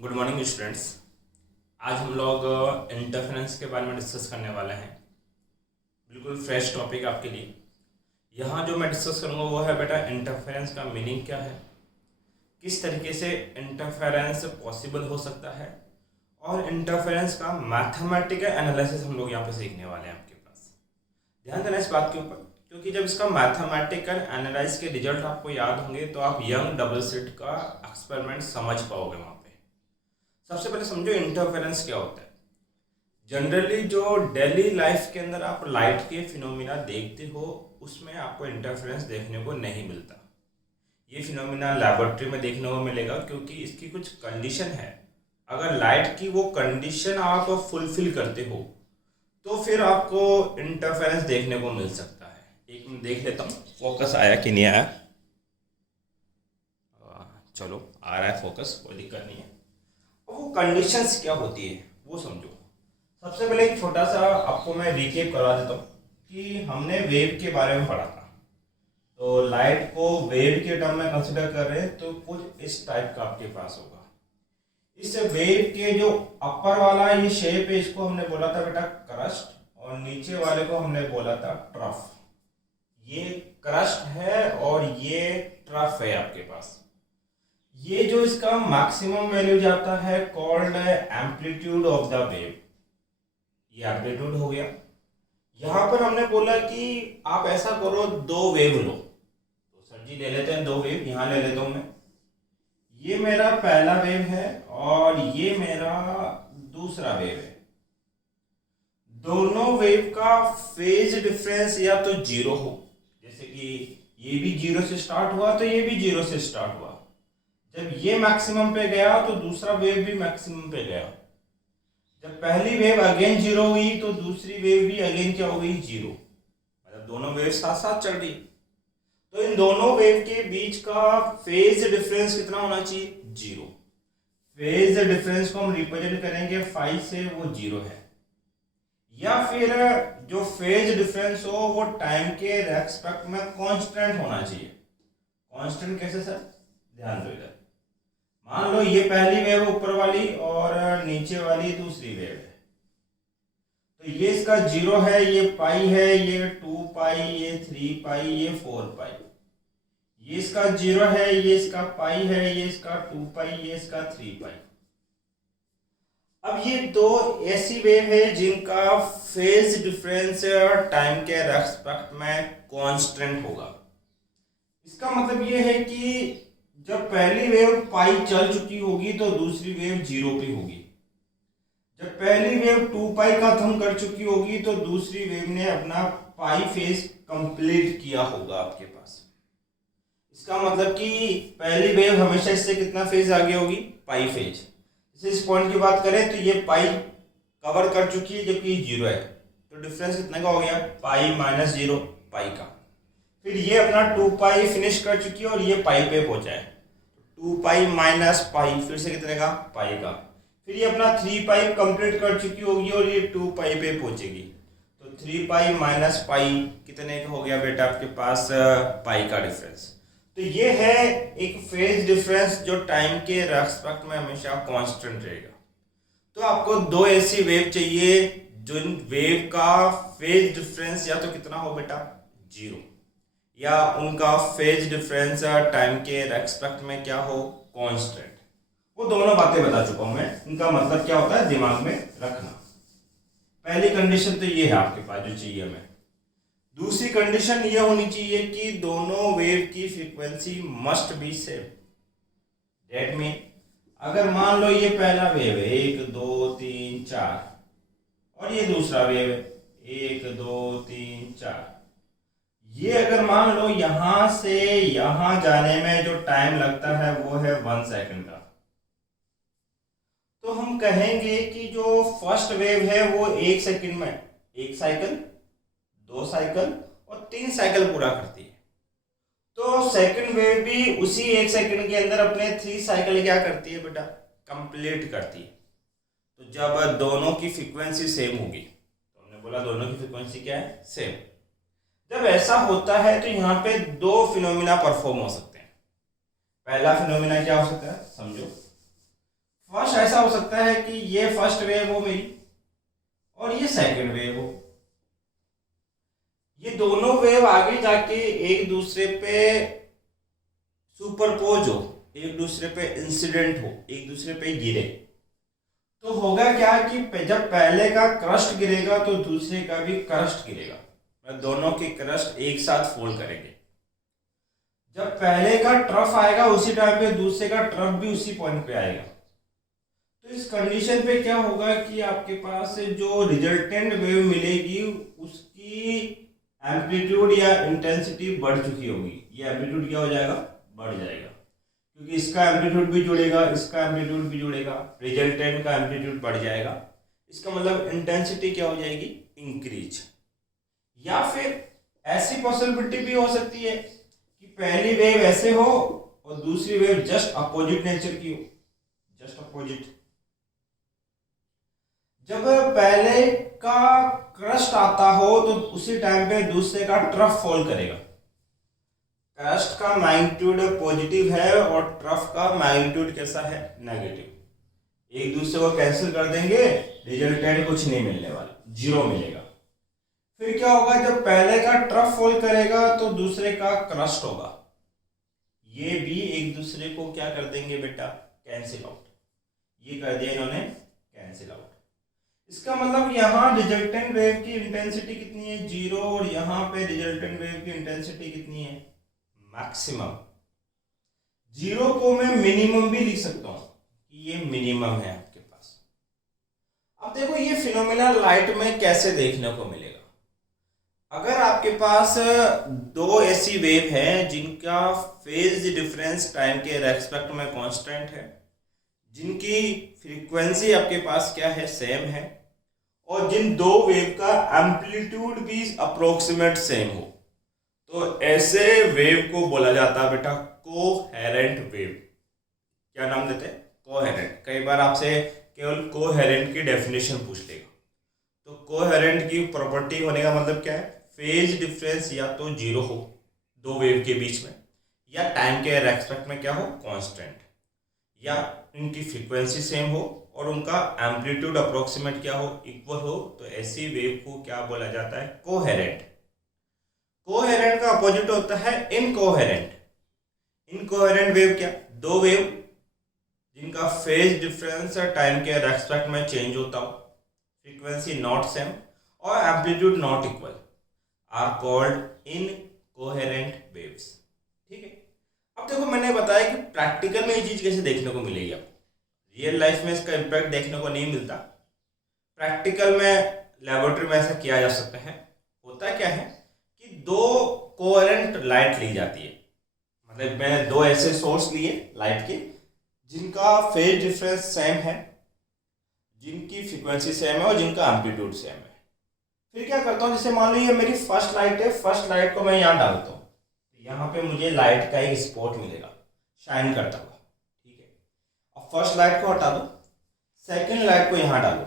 Good morning students. आज हम लोग इंटरफेरेंस के बारे में डिस्कस करने वाले हैं। बिल्कुल फ्रेश टॉपिक आपके लिए। यहाँ जो मैं डिस्कस करूँगा वो है बेटा इंटरफेरेंस का मीनिंग क्या है, किस तरीके से इंटरफेरेंस पॉसिबल हो सकता है और इंटरफेरेंस का मैथमेटिकल एनालिसिस हम लोग यहाँ पे सीखने वाले हैं आपके पास। ध्यान देना इस बात के ऊपर, क्योंकि जब इसका मैथमेटिकल एनालिसिस के रिजल्ट आपको याद होंगे तो आप यंग डबल स्लिट का एक्सपेरिमेंट समझ पाओगे वहाँ पे। सबसे पहले समझो इंटरफेरेंस क्या होता है। जनरली जो डेली लाइफ के अंदर आप लाइट के फिनोमिना देखते हो उसमें आपको इंटरफेरेंस देखने को नहीं मिलता। ये फिनोमिना लैबोरेटरी में देखने को मिलेगा क्योंकि इसकी कुछ कंडीशन है। अगर लाइट की वो कंडीशन आप फुलफिल करते हो तो फिर आपको इंटरफेरेंस देखने को मिल सकता है। एक मिनट देख लेता हूँ फोकस आया कि नहीं आया। चलो आ रहा है फोकस, कोई दिक्कत नहीं है। वो कंडीशंस क्या होती है वो समझो। सबसे पहले एक छोटा सा आपको मैं रिकेप करवा देता हूँ कि हमने वेव के बारे में पढ़ा था। तो लाइट को वेव के टर्म में कंसिडर कर रहे हैं तो कुछ इस टाइप का आपके पास होगा। इस वेव के जो अपर वाला ये शेप है इसको हमने बोला था बेटा क्रस्ट, और नीचे वाले को हमने बोला था ट्रफ। ये क्रस्ट है और ये ट्रफ है आपके पास। ये जो इसका मैक्सिमम वैल्यू जाता है called amplitude of the wave. ये एम्पलीट्यूड हो गया। यहां पर हमने बोला कि आप ऐसा करो, दो वेव लो। तो सर जी ले लेते हैं दो वेव, यहां ले लेता हूं मैं। ये मेरा पहला वेव है और ये मेरा दूसरा वेव है। दोनों वेव का फेज डिफरेंस या तो जीरो हो, जैसे कि ये भी जीरो से स्टार्ट हुआ तो ये भी जीरो से स्टार्ट हुआ। जब ये मैक्सिमम पे गया तो दूसरा वेव भी मैक्सिमम पे गया। जब पहली वेव अगेन जीरो हुई तो दूसरी वेव भी अगेन क्या हो गई, जीरो। मतलब दोनों वेव साथ साथ चल रही। तो इन दोनों वेव के बीच का फेज डिफरेंस कितना होना चाहिए, जीरो। फेज डिफरेंस को हम रिप्रेजेंट करेंगे फाई से, वो जीरो है। या फिर जो फेज डिफरेंस हो वो टाइम के रेस्पेक्ट में कांस्टेंट होना चाहिए। कांस्टेंट कैसे सर, ध्यान दो इधर। मान लो ये पहली वेव ऊपर वाली और नीचे वाली दूसरी वेव है। तो ये इसका जीरो है, ये पाई है, ये 2 पाई, ये 3 पाई, ये 4 पाई। ये इसका जीरो है, ये इसका पाई है, ये इसका 2 पाई, ये इसका 3 पाई। अब ये दो ऐसी वेव है जिनका फेज डिफरेंस टाइम के रेस्पेक्ट में कांस्टेंट होगा। इसका मतलब ये है कि जब पहली वेव पाई चल चुकी होगी तो दूसरी वेव जीरो पे होगी। जब पहली वेव 2 पाई का खत्म कर चुकी होगी तो दूसरी वेव ने अपना पाई फेज कंप्लीट किया होगा आपके पास। इसका मतलब कि पहली वेव हमेशा इससे कितना फेज आगे होगी, पाई फेज। जैसे इस पॉइंट की बात करें तो ये पाई कवर कर चुकी है जबकि जीरो है, तो डिफरेंस कितने का हो गया, पाई माइनस जीरो, पाई का। फिर ये अपना 2 पाई फिनिश कर चुकी है और ये पाई पे पहुंचा है, 2 पाई माइनस पाई फिर से कितने का, पाई का। फिर ये अपना 3 पाई कंप्लीट कर चुकी होगी और ये 2 पाई पे पहुंचेगी। तो 3 पाई माइनस पाई कितने का हो गया बेटा आपके पास, पाई का डिफरेंस। तो ये है एक फेज डिफरेंस जो टाइम के रेस्पेक्ट में हमेशा कांस्टेंट रहेगा। तो आपको दो ऐसी वेव चाहिए जो वेव का फेज डिफरेंस या तो कितना हो बेटा, जीरो, या उनका फेज डिफरेंस टाइम के रेस्पेक्ट में क्या हो, कांस्टेंट। वो दोनों बातें बता चुका हूं मैं, इनका मतलब क्या होता है दिमाग में रखना। पहली कंडीशन तो ये है आपके पास जो चाहिए हमें। दूसरी कंडीशन ये होनी चाहिए कि दोनों वेव की frequency must be same. That mean अगर मान लो ये पहला वेव है 1 2 3 4 और ये दूसरा वेव है 1 2 3 4, ये अगर मान लो यहां से यहां जाने में जो टाइम लगता है वो है 1 सेकंड का, तो हम कहेंगे कि जो फर्स्ट वेव है वो 1 सेकंड में 1 साइकिल, 2 साइकिल और 3 साइकिल पूरा करती है। तो सेकंड वेव भी उसी 1 सेकंड के अंदर अपने 3 साइकिल क्या करती है बेटा, कंप्लीट करती है। तो जब दोनों की फ्रीक्वेंसी सेम होगी, तो हमने बोला दोनों की फ्रीक्वेंसी क्या है, सेम। जब ऐसा होता है तो यहाँ पे दो फिनोमिना परफॉर्म हो सकते हैं। पहला फिनोमिना क्या हो सकता है, समझो। फर्स्ट ऐसा हो सकता है कि ये फर्स्ट वेव हो मेरी और ये सेकंड वेव हो, ये दोनों वेव आगे जाके एक दूसरे पे सुपरपोज हो, एक दूसरे पे इंसिडेंट हो, एक दूसरे पे गिरे, तो होगा क्या कि जब पहले का क्रस्ट गिरेगा तो दूसरे का भी क्रस्ट गिरेगा, दोनों के क्रस्ट एक साथ फोल्ड करेंगे। जब पहले का ट्रफ आएगा उसी टाइम पे दूसरे का ट्रफ भी उसी पॉइंट पे आएगा। तो इस कंडीशन पे क्या होगा कि आपके पास जो रिजल्टेंट वेव मिलेगी उसकी एम्पलीट्यूड या इंटेंसिटी बढ़ चुकी होगी। ये एम्पलीट्यूड क्या हो जाएगा, बढ़ जाएगा, क्योंकि इसका एम्पलीट्यूड भी जुड़ेगा, इसका एम्पलीट्यूड भी जुड़ेगा, रिजल्टेंट का एम्पलीट्यूड बढ़ जाएगा। इसका मतलब इंटेंसिटी क्या हो जाएगी, इंक्रीज। या फिर ऐसी पॉसिबिलिटी भी हो सकती है कि पहली वेव ऐसे हो और दूसरी वेव जस्ट अपोजिट नेचर की हो, जस्ट अपोजिट। जब पहले का क्रस्ट आता हो तो उसी टाइम पे दूसरे का ट्रफ फॉल करेगा। क्रस्ट का मैग्नीट्यूड पॉजिटिव है और ट्रफ का मैग्नीट्यूड कैसा है, नेगेटिव। एक दूसरे को कैंसिल कर देंगे, रिजल्टेंट कुछ नहीं मिलने वाला, जीरो मिलेगा। फिर क्या होगा, जब पहले का ट्रफ फॉल करेगा तो दूसरे का क्रस्ट होगा, ये भी एक दूसरे को क्या कर देंगे बेटा, कैंसिल आउट। ये कर दिया इन्होंने कैंसिल आउट। इसका मतलब यहाँ रिजल्टेंट वेव की इंटेंसिटी कितनी है, जीरो, और यहाँ पे रिजल्टेंट वेव की इंटेंसिटी कितनी है, मैक्सिमम। जीरो को मैं मिनिमम भी लिख सकता हूँ कि ये मिनिमम है आपके पास। अब देखो ये फिनोमेना लाइट में कैसे देखने को मिलेगा। अगर आपके पास दो ऐसी वेव हैं जिनका फेज डिफरेंस टाइम के रेस्पेक्ट में कांस्टेंट है, जिनकी फ्रीक्वेंसी आपके पास क्या है, सेम है, और जिन दो वेव का एम्पलीट्यूड भी अप्रोक्सीमेट सेम हो, तो ऐसे वेव को बोला जाता है बेटा कोहेरेंट वेव। क्या नाम देते हैं, कोहेरेंट। कई बार आपसे केवल कोहेरेंट की डेफिनेशन पूछ लेगा। तो कोहेरेंट की प्रॉपर्टी होने का मतलब क्या है, फेज डिफरेंस या तो जीरो हो दो वेव के बीच में, या टाइम के रेस्पेक्ट में क्या हो, कांस्टेंट, या इनकी फ्रीक्वेंसी सेम हो और उनका एम्पलीट्यूड अप्रोक्सीमेट क्या हो, इक्वल हो। तो ऐसी वेव को क्या बोला जाता है, कोहेरेंट। कोहेरेंट का अपोजिट होता है इनकोहेरेंट। इनकोहेरेंट वेव क्या, दो वेव जिनका फेज डिफरेंस टाइम के रेस्पेक्ट में चेंज होता हो, फ्रीक्वेंसी नॉट सेम और amplitude not equal, are called incoherent waves. ठीक है। अब देखो मैंने बताया कि प्रैक्टिकल में ये चीज कैसे देखने को मिलेगी आपको। रियल लाइफ में इसका इम्पैक्ट देखने को नहीं मिलता, प्रैक्टिकल में लेबोरेटरी में ऐसा किया जा सकता है। होता क्या है कि दो कोहेरेंट लाइट ली जाती है, मतलब मैंने दो ऐसे सोर्स लिए लाइट के जिनका फेज डिफरेंस सेम है, जिनकी फ्रीक्वेंसी सेम है और जिनका एम्पलीट्यूड सेम है। फिर क्या करता हूँ, जैसे मान लो ये मेरी फर्स्ट लाइट है, फर्स्ट लाइट को मैं यहाँ डालता हूँ, यहाँ पे मुझे लाइट का एक स्पॉट मिलेगा शाइन करता हुआ। ठीक है। अब फर्स्ट लाइट को हटा दो, सेकंड लाइट को यहाँ डालो,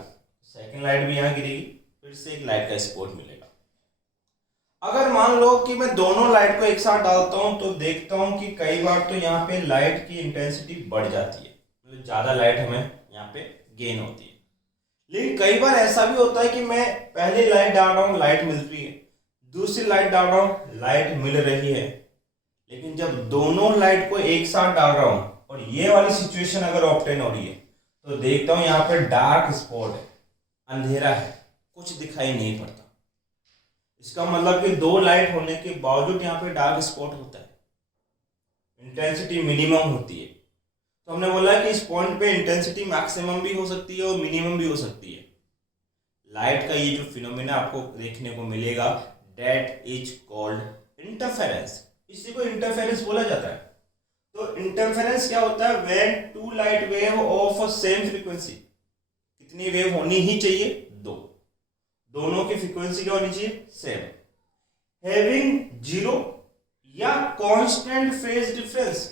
सेकंड लाइट भी यहाँ गिरेगी, फिर से एक लाइट का स्पॉट मिलेगा। अगर मान लो कि मैं दोनों लाइट को एक साथ डालता हूँ तो देखता हूँ कि कई बार तो यहाँ पे लाइट की इंटेंसिटी बढ़ जाती है, मतलब ज़्यादा लाइट हमें यहाँ पे गेन होती है। लेकिन कई बार ऐसा भी होता है कि मैं पहली लाइट डाल रहा हूँ, लाइट मिल रही है, दूसरी लाइट डाल रहा हूँ, लाइट मिल रही है, लेकिन जब दोनों लाइट को एक साथ डाल रहा हूँ और ये वाली सिचुएशन अगर ऑब्टेन हो रही है तो देखता हूँ यहाँ पे डार्क स्पॉट है, अंधेरा है, कुछ दिखाई नहीं पड़ता। इसका मतलब कि दो लाइट होने के बावजूद यहाँ पे डार्क स्पॉट होता है, इंटेंसिटी मिनिमम होती है। तो हमने बोला कि इस पॉइंट पे इंटेंसिटी मैक्सिमम भी हो सकती है और मिनिमम भी हो सकती है। लाइट का ये जो फिनोमेना आपको देखने को मिलेगा, दैट इज कॉल्ड इंटरफेरेंस। इसी को इंटरफेरेंस बोला जाता है। तो इंटरफेरेंस क्या होता है, when two light wave of same frequency, कितनी वेव होनी ही चाहिए, दो, दोनों की फ्रीक्वेंसी क्या होनी चाहिए, सेम, हैविंग जीरो या कांस्टेंट फेज डिफरेंस,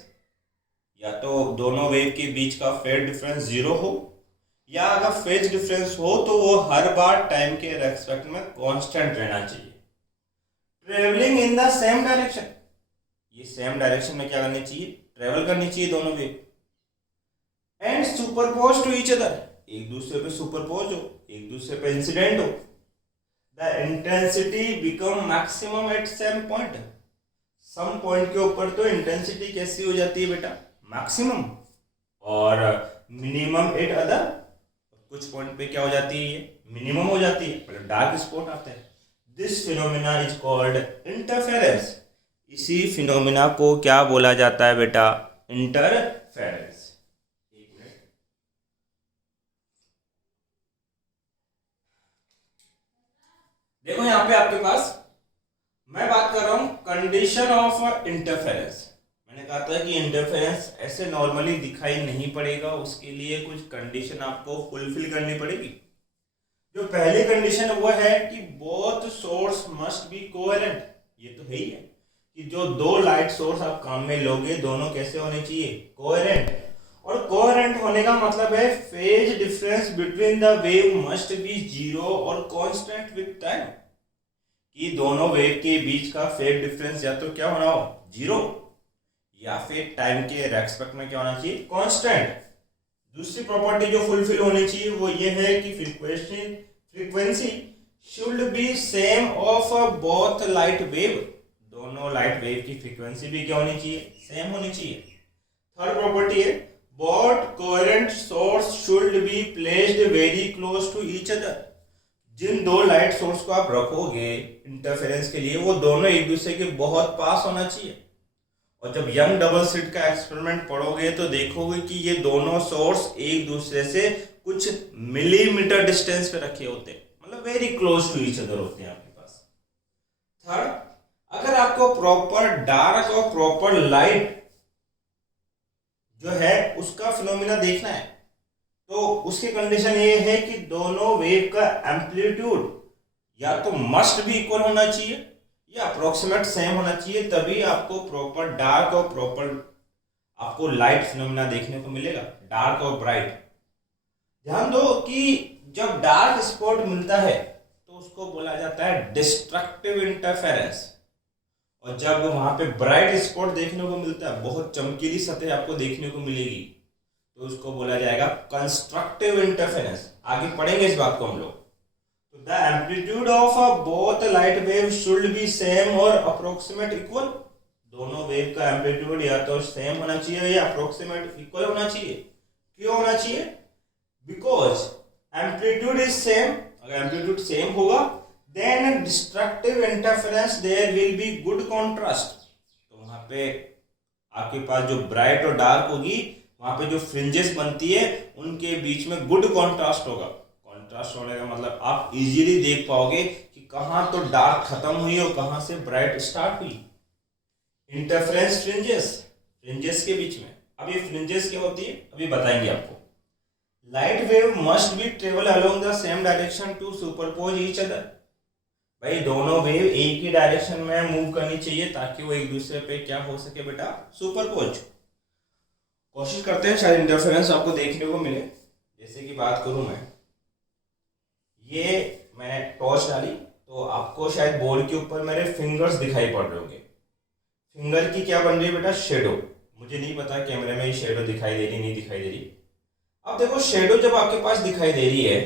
या तो दोनों वेव के बीच का फेज डिफरेंस जीरो हो, या अगर फेज डिफरेंस हो तो वो हर बार टाइम के रेस्पेक्ट में कांस्टेंट रहना चाहिए। Travelling in the same direction, ये सेम डायरेक्शन में क्या करनी चाहिए, ट्रेवल करनी चाहिए दोनों wave. And superpose to each other, एक दूसरे पे सुपरपोज हो, एक दूसरे पे इंसिडेंट हो, the intensity become maximum at same point, some point के ऊपर तो इंटेंसिटी कैसी हो जाती है बेटा, मैक्सिमम, और मिनिमम एट अदर, कुछ पॉइंट पे क्या हो जाती है, ये मिनिमम हो जाती है, मतलब डार्क स्पॉट आते हैं। This phenomena is called interference, इसी फिनोमिना को क्या बोला जाता है बेटा, इंटरफेरेंस। एक मिनट, देखो यहां पे आपके पास मैं बात कर रहा हूं कंडीशन ऑफ इंटरफेरेंस। मैंने कहा था कि इंटरफेरेंस ऐसे नॉर्मली दिखाई नहीं पड़ेगा, उसके लिए कुछ कंडीशन आपको फुलफिल करनी पड़ेगी। जो पहली कंडीशन है वो है कि both source must be coherent, ये तो है ही है कि जो दो लाइट सोर्स आप काम में लोगे दोनों कैसे होने चाहिए, कोहेरेंट। और कोहेरेंट होने का मतलब है phase difference between the wave must B zero और कांस्टेंट विद टाइम, कि दोनों वेव के बीच का फेज डिफरेंस या तो क्या होना हो, जीरो, या फिर टाइम के रेस्पेक्ट में क्या होना चाहिए, कांस्टेंट। दूसरी प्रॉपर्टी जो फुलफिल होनी चाहिए वो ये है कि frequency should be same of both light wave, दोनों लाइट वेव की फ्रीक्वेंसी भी क्या होनी चाहिए, सेम होनी चाहिए। थर्ड प्रॉपर्टी है both coherent source should be placed very close to each other, जिन दो लाइट सोर्स को आप रखोगे इंटरफेरेंस के लिए वो दोनों एक दूसरे के बहुत पास होना चाहिए। और जब यंग डबल स्लिट का एक्सपेरिमेंट पढ़ोगे तो देखोगे कि ये दोनों सोर्स एक दूसरे से कुछ मिलीमीटर डिस्टेंस पे रखे होते हैं, मतलब very close to each other होते हैं आपके पास। थर्ड, अगर आपको प्रॉपर डार्क और प्रॉपर लाइट जो है उसका फिनोमिना देखना है तो उसकी कंडीशन ये है कि दोनों वेव का एम्पलीट्यूड या तो मस्ट भी इक्वल होना चाहिए या अप्रोक्सीमेट सेम होना चाहिए, तभी आपको प्रॉपर डार्क और प्रॉपर आपको लाइट फिनोमिना देखने को मिलेगा, डार्क और ब्राइट। ध्यान दो कि जब डार्क स्पॉट मिलता है तो उसको बोला जाता है डिस्ट्रक्टिव इंटरफेरेंस, और जब वहां पे ब्राइट स्पॉट देखने को मिलता है, बहुत चमकीली सतह आपको देखने को मिलेगी, तो उसको बोला जाएगा कंस्ट्रक्टिव इंटरफेरेंस। आगे पढ़ेंगे इस बात को हम लोग। तो the amplitude of both light wave should be same और अप्रोक्सीमेट इक्वल, दोनों वेव का एम्पलीट्यूड या तो सेम होना चाहिए या अप्रोक्सीमेट इक्वल होना चाहिए। क्यों होना चाहिए? बिकॉज एम्पलीट्यूड इज सेम, अगर एम्पलीट्यूड सेम होगा then destructive interference there will be good contrast, तो वहां पे आपके पास जो ब्राइट और डार्क होगी वहां पे जो फ्रिंजेस बनती है उनके बीच में गुड कॉन्ट्रास्ट होगा। कॉन्ट्रास्ट होने का मतलब आप इजीली देख पाओगे कि कहां तो डार्क खत्म हुई और कहां से ब्राइट स्टार्ट हुई। इंटरफेरेंस फ्रिंजेस के बीच में। अब ये फ्रिंजेस क्या होती है अभी बताएंगे आपको। Light wave must be travel along the same direction to superpose each other, भाई दोनों वेव एक ही डायरेक्शन में मूव करनी चाहिए ताकि वो एक दूसरे पे क्या हो सके बेटा, सुपरपोज। कोशिश करते हैं शायद इंटरफेरेंस आपको देखने को मिले। जैसे कि बात करूं मैं, ये मैंने टॉर्च डाली तो आपको शायद बोर्ड के ऊपर मेरे फिंगर्स दिखाई पड़ रहे होंगे। फिंगर की क्या बन रही है बेटा, शेडो। मुझे नहीं पता कैमरे में ये शेडो दिखाई दे रही नहीं दिखाई दे रही। अब देखो शेडो जब आपके पास दिखाई दे रही है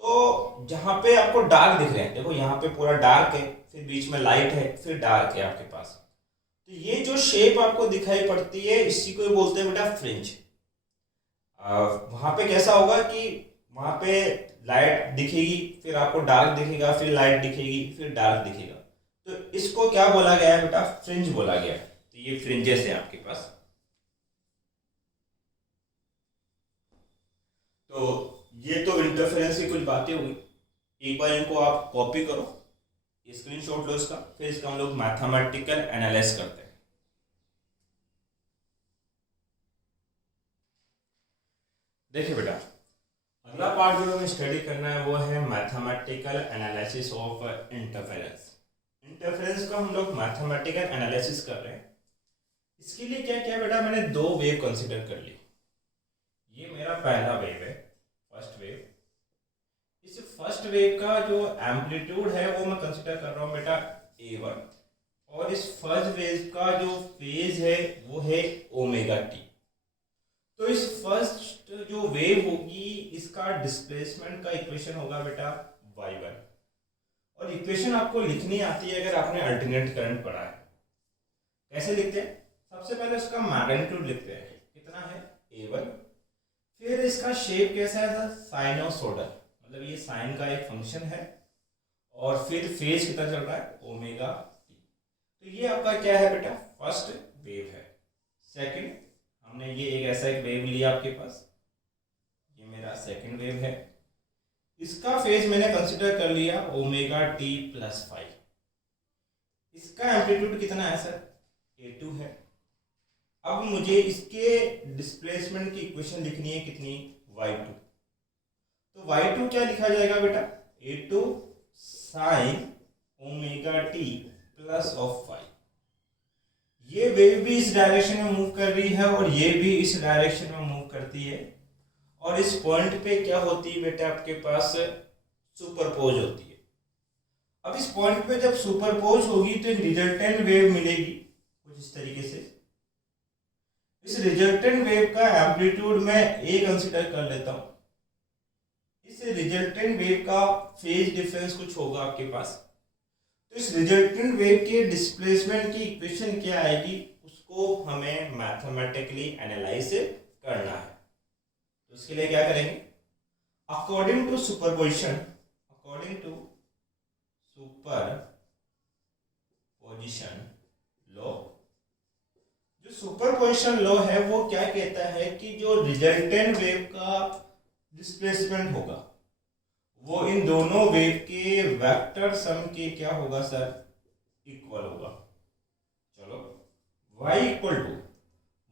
तो जहां पे आपको डार्क दिख रहे हैं, देखो यहाँ पे पूरा डार्क है, फिर बीच में लाइट है, फिर डार्क है आपके पास, तो ये जो शेप आपको दिखाई पड़ती है इसी को बोलते हैं बेटा फ्रिंज। वहां पे कैसा होगा कि वहां पे लाइट दिखेगी, फिर आपको डार्क दिखेगा, फिर लाइट दिखेगी, फिर डार्क दिखेगा, तो इसको क्या बोला गया है बेटा, फ्रिंज बोला गया। तो ये फ्रिंजेस है आपके पास। तो ये तो इंटरफेरेंस की कुछ बातें हुई। एक बार इनको आप कॉपी करो, स्क्रीनशॉट लो इसका, फिर इसका हम लोग मैथमेटिकल एनालिसिस करते हैं। देखिए बेटा, अगला पार्ट जो हमें स्टडी करना है वो है mathematical analysis of interference. Interference का हम लोग मैथमेटिकल एनालिसिस कर रहे हैं। इसके लिए क्या किया बेटा, मैंने दो वेव कंसिडर कर ली। ये मेरा पहला वेव है, फर्स्ट वेव। इस फर्स्ट वेव का जो एम्पलीट्यूड है वो मैं कंसिडर कर रहा हूँ बेटा A1, और इस फर्स्ट वेव का जो फेज है वो है ओमेगा टी। तो इस फर्स्ट जो वेव होगी इसका डिस्प्लेसमेंट का इक्वेशन होगा बेटा y1। और इक्वेशन आपको लिखनी आती है अगर आपने अल्टरनेट करंट पढ़ा है। कैसे लिखते हैं? सबसे पहले उसका मैग्नीट्यूड लिखते हैं, कितना है a1। फिर इसका शेप कैसा है? साइनोसोडल, मतलब ये साइन का एक फंक्शन है। और फिर फेज कितना चल रहा है? Omega T. तो ये आपका क्या है बेटा? फर्स्ट वेव है। सेकंड, हमने ये एक ऐसा एक वेव लिया आपके पास, ये मेरा सेकंड वेव है। इसका फेज मैंने कंसिडर कर लिया ओमेगा टी प्लस 5। इसका एम्पलीट्यूड कितना है सर? a2 है। अब मुझे इसके डिस्प्लेसमेंट की इक्वेशन लिखनी है, कितनी? y2। तो y2 क्या लिखा जाएगा बेटा? a2 sign omega t plus of 5। ये वेव भी इस डायरेक्शन में मूव कर रही है और ये भी इस डायरेक्शन में मूव करती है। और इस पॉइंट पे क्या होती है बेटा? आपके पास सुपरपोज होती है। अब इस पॉइंट पे जब सुपरपोज होगी तो एक रिजल्टेंट वेव मिलेगी कुछ इस तरीके से। इस रिजल्टेंट वेव का एम्पलीट्यूड मैं a कंसिडर कर लेता हूं। इस रिजल्टेंट वेव का फेज डिफरेंस कुछ होगा आपके पास। तो इस रिजल्टेंट वेव के डिस्प्लेसमेंट की इक्वेशन क्या आएगी, उसको हमें मैथमेटिकली एनालाइज करना है। तो इसके लिए क्या करेंगे? अकॉर्डिंग टू सुपरपोजिशन लॉ, जो सुपरपोजिशन लॉ है वो क्या कहता है कि जो रिजल्टेंट वेव का डिस्प्लेसमेंट होगा वो इन दोनों वेव के वेक्टर सम के क्या होगा सर? इक्वल होगा। चलो, y इक्वल टू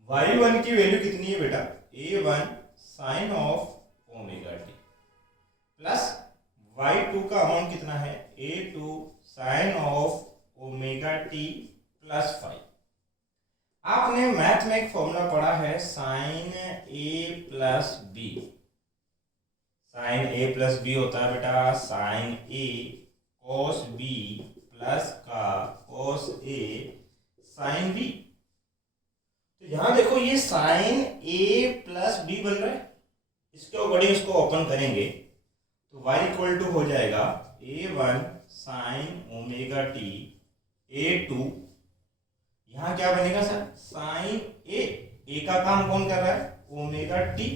y1 की वैल्यू कितनी है बेटा? a1 sine of omega t plus y2 का अमाउंट कितना है? a2 sine of omega t plus 5। आपने मैथ में एक फॉर्मूला पढ़ा है sine a plus B. Sine a plus B होता है बेटा sine a cos b plus का कॉस a साइन b। तो यहां देखो ये साइन a प्लस बी बन रहा है। इसके अकॉर्डिंग इसको ओपन करेंगे तो y इक्वल टू हो जाएगा a1 sign omega T a2, यहां क्या बनेगा सर? साइन a का काम कौन कर रहा है? Omega t.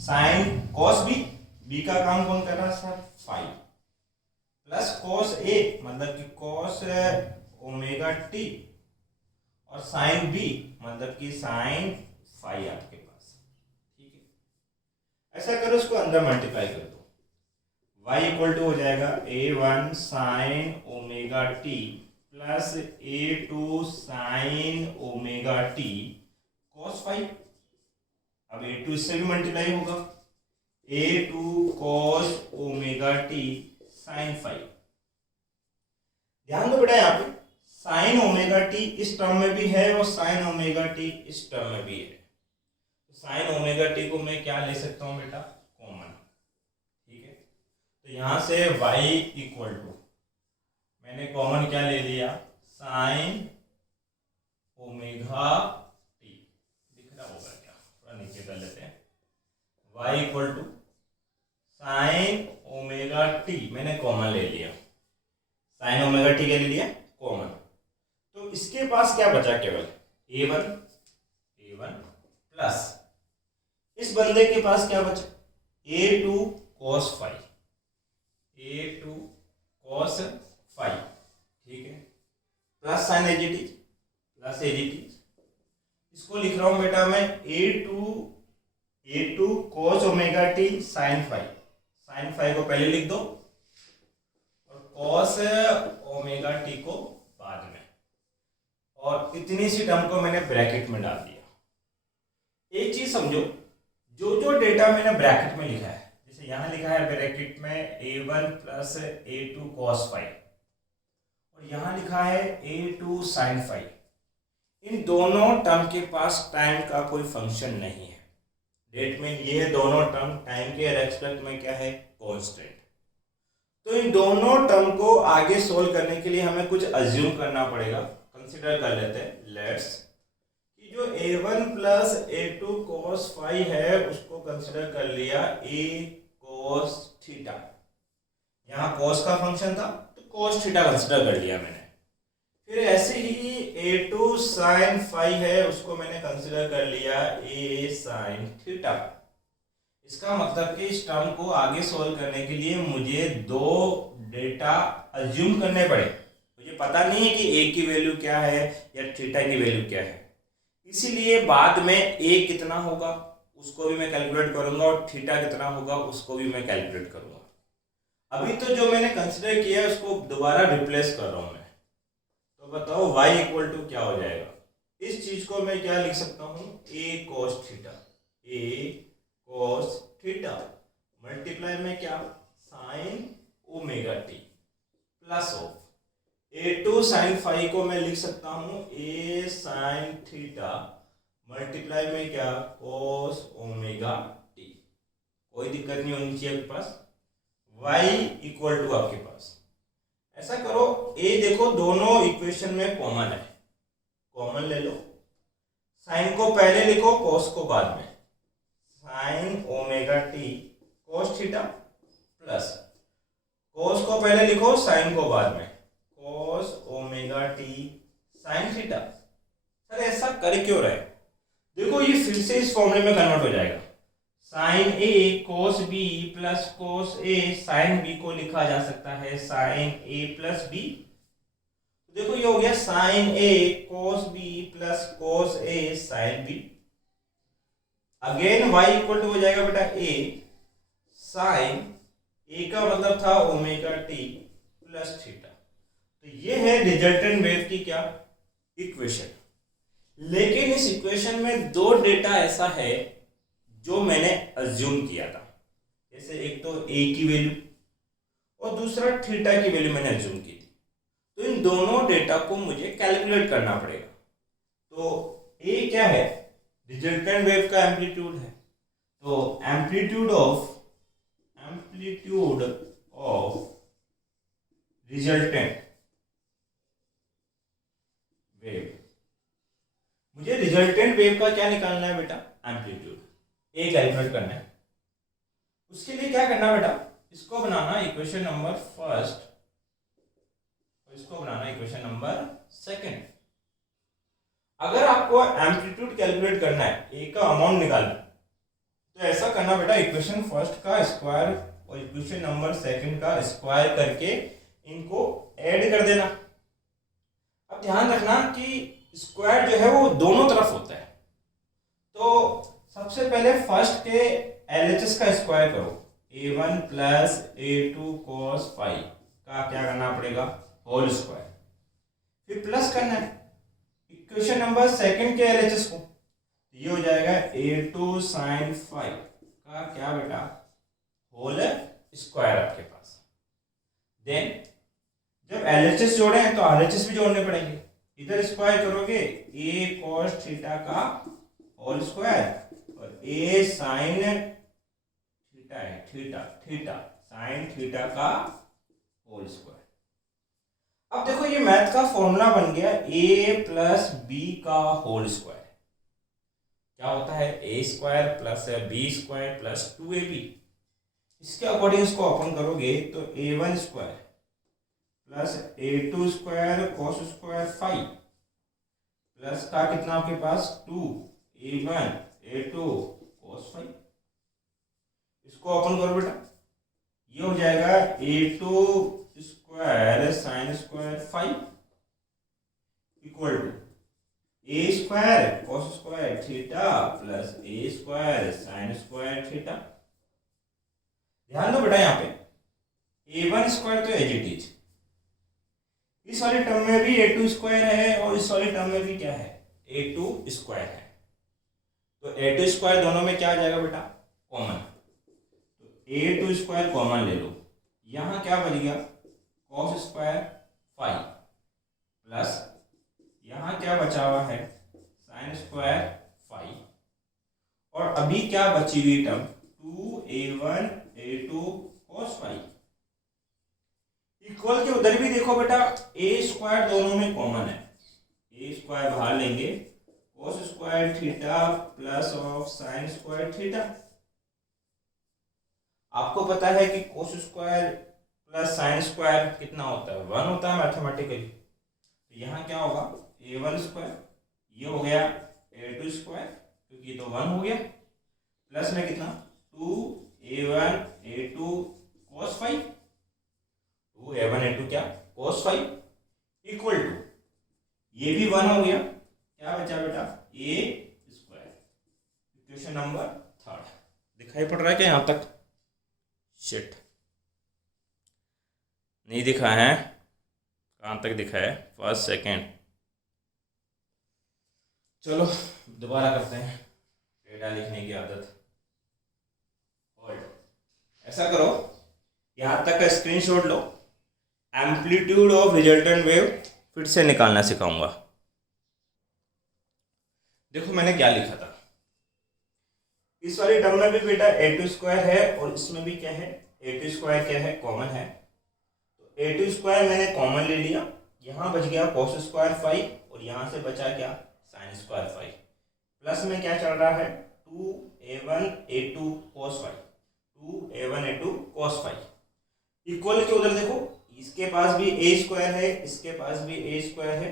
Sine cos B का काम कौन कर रहा है सर? 5 प्लस कॉस a मतलब कि कॉस ओमेगा टी और साइन बी मतलब कि साइन 5 आपके पास। ठीक है, ऐसा करो, इसको अंदर मल्टीप्लाई कर दो। y इक्वल टू हो जाएगा a1 sign omega t plus a2 sign omega T cos 5। अब a2 इससे भी मल्टीप्लाई होगा, a2 cos omega t sine 5। ध्यान दो बेटा, यहाँ पे साइन ओमेगा टी इस टर्म में भी है और साइन ओमेगा टी इस टर्म में भी है। तो साइन ओमेगा टी को मैं क्या ले सकता हूँ बेटा? कॉमन। ठीक है, तो यहां से y इक्वल टू मैंने कॉमन क्या ले लिया? Sign omega T. दिख रहा होगा क्या? थोड़ा नीचे कर लेते हैं। y equal to sine omega t मैंने कॉमन ले लिया। साइन ओमेगा टी क्या ले लिया? कॉमन। तो इसके पास क्या बचा? केवल a1 प्लस इस बंदे के पास क्या बचा? a2 cos 5, a2 cos 5। ठीक है, प्लस साइन एजीटी प्लस एजीटी। इसको लिख रहा हूं बेटा मैं a2 cos omega t sine 5। Sine 5 को पहले लिख दो और cos ओमेगा टी को बाद में, और इतनी सी टर्म को मैंने ब्रैकेट में डाल दिया। एक चीज समझो, जो जो डेटा मैंने ब्रैकेट में लिखा है, जैसे यहां लिखा है ब्रैकेट में a1 प्लस a2 cos 5 और यहां लिखा है a2 sin 5, इन दोनों टर्म के पास टाइम का कोई फंक्शन नहीं है। डेट में ये दोनों टर्म टाइम के रेस्पेक्ट में क्या है? कांस्टेंट। तो इन दोनों टर्म को आगे सोल्व करने के लिए हमें कुछ अज्यूम करना पड़ेगा। कंसीडर कर लेते हैं, लेट्स कि जो a1 plus a2 cos phi है उसको कंसिडर कर लिया a cos थीटा। यहाँ cos का फंक्शन था तो cos थीटा कंसिडर कर लिया मैंने। फिर ऐसे ही a2 sin फाई है उसको मैंने कंसिडर कर लिया a sin थीटा। इसका मतलब कि इस टर्म को आगे सॉल्व करने के लिए मुझे दो डेटा अज्यूम करने पड़े। मुझे पता नहीं है कि a की वैल्यू क्या है या थीटा की वैल्यू क्या है, इसीलिए बाद में a कितना होगा उसको भी मैं कैलकुलेट करूंगा और थीटा कितना होगा उसको भी मैं कैलकुलेट करूंगा। अभी तो जो मैंने कंसिडर किया है उसको दोबारा रिप्लेस कर रहा हूं मैं। तो बताओ y इक्वल टू क्या हो जाएगा। इस चीज को मैं क्या लिख सकता हूं, a cos theta, a cos theta multiply में क्या sin omega t plus of a2 sin phi को मैं लिख सकता हूं a sin थीटा मल्टीप्लाई में क्या cos ओमेगा t। कोई दिक्कत नहीं होनी चाहिए आपके पास। y इक्वल टू आपके पास ऐसा करो, a देखो दोनों इक्वेशन में कॉमन है, कॉमन ले लो। साइन को पहले लिखो cos को बाद में, sine omega t cos theta plus cos को पहले लिखो साइन को बाद में cos omega t sin theta. Sir ऐसा कर क्यों रहे, देखो ये फिर से इस फॉर्मूले में कन्वर्ट हो जाएगा। sin a cos b प्लस cos a sin b को लिखा जा सकता है sin a प्लस b। देखो ये हो गया sin a cos b प्लस cos a sin b। Again y equal to हो जाएगा बेटा a sin a का मतलब था ओमेगा t प्लस थीटा। तो ये है रिजल्टेंट वेव की क्या इक्वेशन। लेकिन इस इक्वेशन में दो डेटा ऐसा है जो मैंने अज्यूम किया था, जैसे एक तो a की वैल्यू और दूसरा थीटा की वैल्यू मैंने अज्यूम की थी। तो इन दोनों डेटा को मुझे कैलकुलेट करना पड़ेगा। तो a क्या है, रिजल्टेंट वेव का एम्पलीट्यूड है। तो एम्पलीट्यूड ऑफ रिजल्टेंट वेव, मुझे रिजल्टेंट वेव का क्या निकालना है बेटा, एम्पलीट्यूड ए कैलकुलेट करना है। उसके लिए क्या करना बेटा, इसको बनाना इक्वेशन नंबर फर्स्ट और इसको बनाना इक्वेशन नंबर सेकंड। अगर आपको एम्पलीट्यूड कैलकुलेट करना है, ए का अमाउंट निकालना, तो ऐसा करना बेटा, इक्वेशन फर्स्ट का स्क्वायर और इक्वेशन नंबर सेकंड का स्क्वायर करके इनको ऐड कर देना। अब ध्यान रखना कि स्क्वायर जो है वो दोनों तरफ होता है। तो सबसे पहले फर्स्ट के LHS का स्क्वायर करो, a1 plus a2 cos phi का क्या करना पड़ेगा, होल स्क्वायर। फिर प्लस करना है इक्वेशन नंबर सेकंड के LHS को, ये हो जाएगा a2 sin फाई का क्या बेटा, होल स्क्वायर आपके पास। देन जब LHS जोड़े हैं तो RHS भी जोड़ने पड़ेंगे। इधर स्क्वायर करोगे a cos थीटा का होल स्क्वायर और a sin थीटा है, थीटा sin थीटा का होल स्क्वायर। अब देखो ये मैथ का फॉर्मूला बन गया a प्लस b का होल स्क्वायर। क्या होता है, a square plus b square plus 2ab। इसके अकॉर्डिंग इसको ओपन करोगे तो a1 square plus a2 square cos square phi plus का कितना आपके पास 2a1 a2 cos फाई। इसको ओपन करो बेटा, ये हो जाएगा a2 square sine square phi equal to a square cos square theta plus a square sine square theta. ध्यान दो बेटा, यहाँ पे a1 स्क्वायर तो एज इट इज, इस वाले टर्म में भी a2 स्क्वायर है और इस वाले टर्म में भी क्या है, a2 स्क्वायर है। तो a2 स्क्वायर दोनों में क्या आ जाएगा बेटा, कॉमन। तो a2 स्क्वायर कॉमन ले लो, यहाँ क्या बच गया cos स्क्वायर फाई प्लस यहाँ क्या बचा हुआ है साइन स्क्वायर फाई, और अभी क्या बची हुई term 2a1 a2 cos phi equal के उधर भी देखो बेटा a स्क्वायर दोनों में कॉमन है, a स्क्वायर बाहर लेंगे cos square theta plus of sine square theta. आपको पता है कि cos square plus sine square कितना होता है, 1 होता है मैथमेटिकली। तो यहाँ क्या होगा, a1 स्क्वायर, ये हो गया a2 स्क्वायर क्योंकि ये तो 1 हो गया, प्लस में कितना 2a1 a2 cos 5, 2a1 a2 क्या cos 5 इक्वल टू, ये भी 1 हो गया, क्या बचा बेटा a स्क्वायर। इक्वेशन नंबर 3 दिखाई पड़ रहा है क्या यहाँ तक? शिट, नहीं दिखा है, कहाँ तक दिखा है, फर्स्ट सेकेंड। चलो दोबारा करते हैं, डेटा लिखने की आदत। होल्ड, ऐसा करो, यहाँ तक का screenshot low, amplitude of resultant wave फिर से निकालना सिखाऊंगा। देखो मैंने क्या लिखा था, इस वाली टर्म में भी बेटा a2 स्क्वायर है और इसमें भी क्या है a2 स्क्वायर, क्या है कॉमन है, तो a2 स्क्वायर मैंने कॉमन ले लिया, यहाँ बच गया cos स्क्वायर 5 और यहाँ से बचा क्या साइन स्क्वायर 5, प्लस में क्या चल रहा है 2a1 a2 cos 5, 2a1 a2 cos 5 equal के उधर देखो, इसके पास भी a स्क्वायर है, इसके पास भी a स्क्वायर है,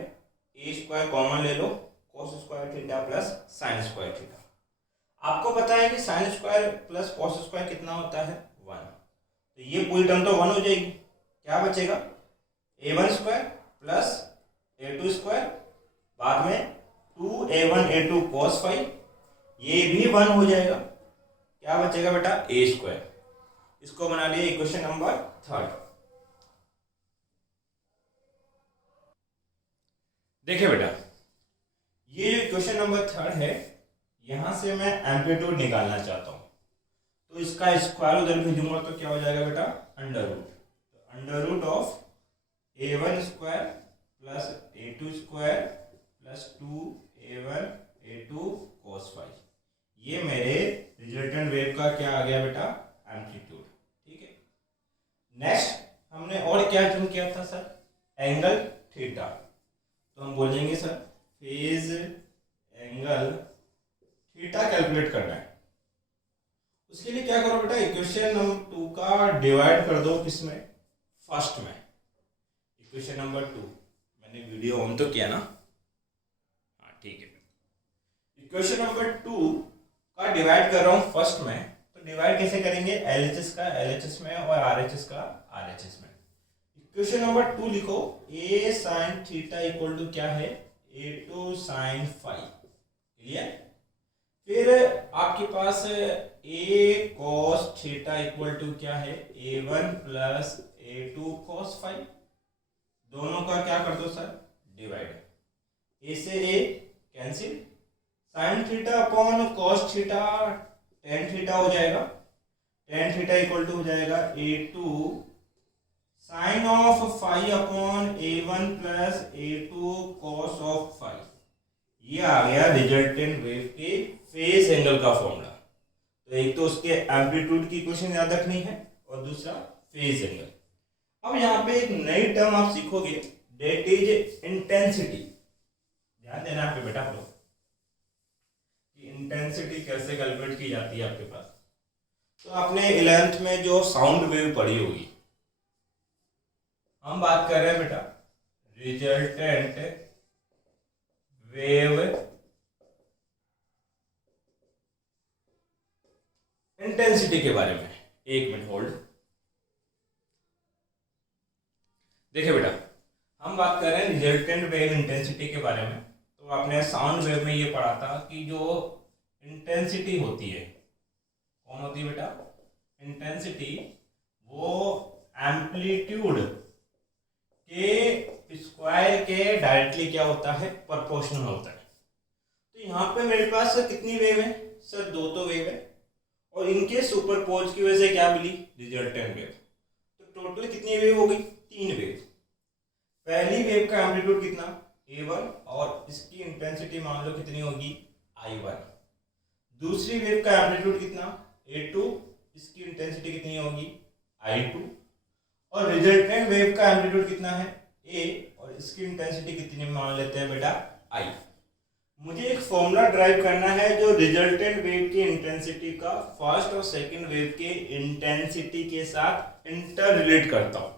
a स्क्वायर कॉमन ले लो, cos square theta plus sign square theta. आपको पता है कि sine square plus cos square कितना होता है 1, तो ये पूरी टर्म तो 1 हो जाएगी, क्या बचेगा a1 square plus a2 square, बाद में 2a1 a2 cos 5, ये भी 1 हो जाएगा, क्या बचेगा बेटा a स्क्वायर। इसको बना लिया इक्वेशन नंबर 3। देखिए बेटा, ये जो इक्वेशन नंबर 3 है, यहां से मैं एम्पलीट्यूड निकालना चाहता हूं, तो इसका स्क्वायर उधर भेजूंगा तो क्या हो जाएगा बेटा अंडर रूट, तो under root of a1 square plus a2 square plus 2a1 a2 cos 5, ये मेरे रिजल्टेंट वेव का क्या आ गया बेटा एम्पलीट्यूड। ठीक है, नेक्स्ट हमने और क्या चूज किया था सर, एंगल थीटा, तो हम बोलेंगे sir phase angle theta calculate करना है। उसके लिए क्या करो बेटा, इक्वेशन नंबर 2 का डिवाइड कर दो किसमें, फर्स्ट में, इक्वेशन नंबर 2, मैंने वीडियो ऑन तो किया ना, हाँ ठीक है। इक्वेशन नंबर 2 का डिवाइड कर रहा हूँ फर्स्ट में, तो डिवाइड कैसे करेंगे, LHS का LHS में और RHS का RHS में। इक्वेशन नंबर 2 लिखो, a sin theta equal to क्या है a2 sin 5, क्लियर। फिर आपके पास a cos theta equal to क्या है a1 प्लस a2 cos 5, दोनों का क्या कर दो सर डिवाइड, a से a cancel, sine theta upon cos theta tan theta हो जाएगा, tan थीटा इक्वल टू हो जाएगा a2 sine of 5 upon a1 plus a2 cos of 5, ये आ गया रिजल्टेंट वेव के फेज एंगल का फॉर्मूला। तो एक तो उसके एम्पलीट्यूड की इक्वेशन याद रखनी है और दूसरा फेज एंगल। अब यहाँ पे एक नई टर्म आप सीखोगे, डेट इज इंटेंसिटी। ध्यान देना आप बेटा आप लोग कि इंटेंसिटी कैसे कैलकुलेट की जाती है आपके पास। तो आपने 11th में जो साउंड वेव पढ़ी होगी, हम बात कर रहे हैं बेटा रिजल्टेंट वेव इंटेंसिटी के बारे में। एक मिनट होल्ड। देखिए बेटा, हम बात कर रहे हैं रिजल्टेंट वेव इंटेंसिटी के बारे में। तो आपने साउंड वेव में ये पढ़ा था कि जो इंटेंसिटी होती है, कौन होती है बेटा इंटेंसिटी, वो एम्पलीट्यूड के स्क्वायर के डायरेक्टली क्या होता है प्रोपोर्शनल होता है। तो यहाँ पे मेरे पास कितनी वेव है सर, दो तो वेव है और इनके सुपरपोज की वजह से क्या मिली रिजल्टेंट वेव। तो टोटल कितनी वेव हो गई, 3 वेव। पहली वेव का एम्पलीट्यूड कितना a1 और इसकी इंटेंसिटी मान लो कितनी होगी i1। दूसरी वेव का एम्पलीट्यूड कितना a2, इसकी इंटेंसिटी कितनी होगी i2। और रिजल्टेंट वेव का एम्पलीट्यूड कितना है a और इसकी इंटेंसिटी कितनी मान लेते हैं बेटा i। मुझे एक फॉर्मूला ड्राइव करना है जो रिजल्टेंट वेव की इंटेंसिटी का फर्स्ट और सेकंड वेव के इंटेंसिटी के साथ इंटर रिलेट करता हूं।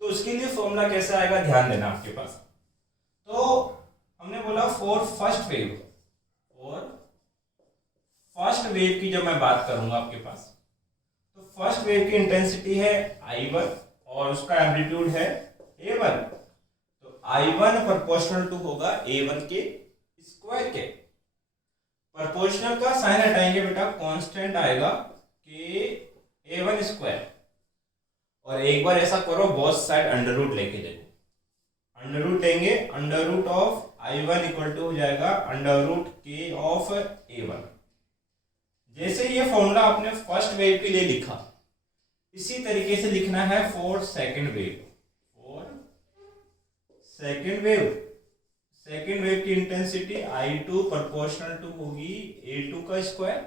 तो उसके लिए फॉर्मूला कैसा आएगा ध्यान देना आपके पास। तो हमने बोला फॉर फर्स्ट वेव, और फर्स्ट वेव की जब मैं बात करूंगा आपके पास, तो फर्स्ट वेव की इंटेंसिटी है I1 और उसका एम्पलीट्यूड है A1। तो I1 प्रोपोर्शनल टू होगा A1 के स्क्वायर के। प्रोपोर्शनल का साइन हटाएंगे बेटा, कांस्टेंट आएगा कि A1 स्क्वायर। और एक बार ऐसा करो, बोथ साइड अंडर रूट लेके देखो। अंडर रूट लेंगे, under root of I1 equal to हो जाएगा अंडर रूट के ऑफ A1। जैसे ये फॉर्मूला आपने फर्स्ट वेव के लिए लिखा, इसी तरीके से लिखना है for second wave. For second wave, second wave की इंटेंसिटी I2 प्रोपोर्शनल टू होगी A2 का स्क्वायर।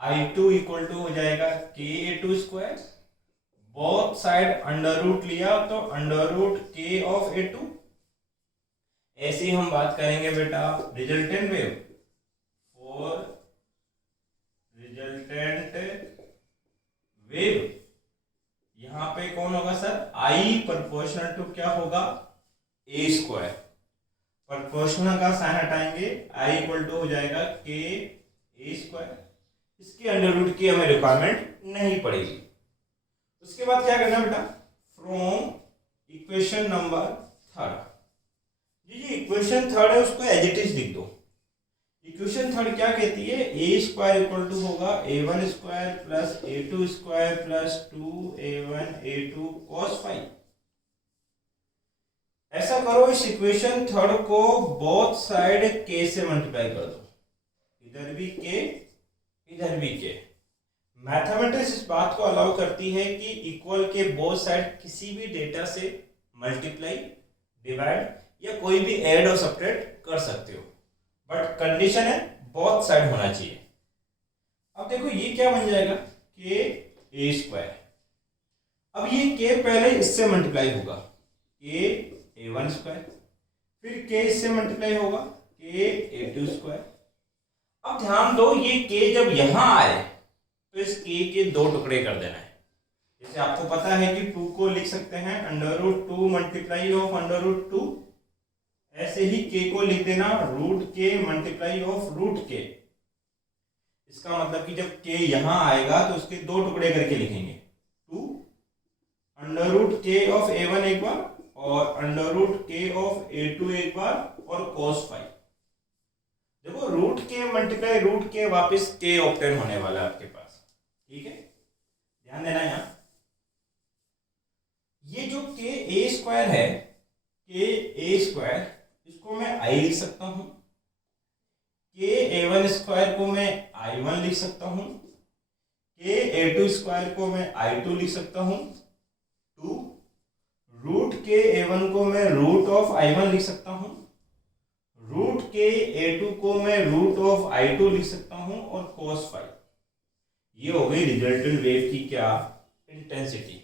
I2 इक्वल टू हो जाएगा के A2 square. Both side under root लिया तो अंडर रूट के ऑफ A2। ऐसे ही हम बात करेंगे बेटा resultant wave. For resultant wave, यहां पे कौन होगा सर, I प्रोपोर्शनल टू क्या होगा, A स्क्वायर। प्रोपोर्शनल का साइन हटाएंगे, I इक्वल टू हो जाएगा के A स्क्वायर। इसके अंडर रूट की हमें रिक्वायरमेंट नहीं पड़ेगी। उसके बाद क्या करना बेटा, फ्रॉम इक्वेशन नंबर थर्ड, ये इक्वेशन थर्ड है उसको एज इट इज लिख दो। इक्वेशन थर्ड क्या कहती है, ए स्क्वायर इक्वल टू होगा A1 square plus A2 square plus 2A1 A2 cos phi. ऐसा करो, इस इक्वेशन थर्ड को बोथ साइड के से मल्टीप्लाई कर दो, इधर भी के इधर भी के। मैथमेटिक्स इस बात को अलाउ करती है कि इक्वल के बोथ साइड किसी भी डेटा से मल्टीप्लाई, डिवाइड या कोई भी ऐड और सब्ट्रैक्ट कर सकते हो, बट कंडीशन है बोथ साइड होना चाहिए। अब देखो ये क्या बन जाएगा, के A स्क्वायर। अब ये के पहले इससे मल्टीप्लाई होगा, के A1 स्क्वायर, फिर के इससे मल्टीप्लाई होगा, के A2 स्क्वायर। अब ध्यान दो, ये के जब यहां आए तो इस के दो टुकड़े कर देना है। जैसे आपको पता है कि 2 को लिख सकते हैं under root 2 multiply of under root 2, ऐसे ही के को लिख देना रूट के मल्टीप्लाई ऑफ रूट के। इसका मतलब कि जब के यहां आएगा तो उसके दो टुकड़े करके लिखेंगे, 2 अंडर रूट के ऑफ A1 एक बार और अंडर रूट के ऑफ A2 एक बार और cos फाई। देखो रूट के मल्टीप्लाई रूट के, वापस के ऑप्टेन होने वाला है आपके पास, ठीक है, ध्यान देना। यहां ये जो के A स्क्वायर है, के A स्क्वायर, इसको मैं I लिख सकता हूं, के A1 स्क्वायर को मैं I1 लिख सकता हूं, के A2 स्क्वायर को मैं I2 लिख सकता हूं, 2 रूट के A1 को मैं रूट ऑफ I1 लिख सकता हूं, रूट के A2 को मैं रूट ऑफ I2 लिख सकता हूं और cos फाई। ये हो गई रिजल्टेंट वेव की क्या, इंटेंसिटी।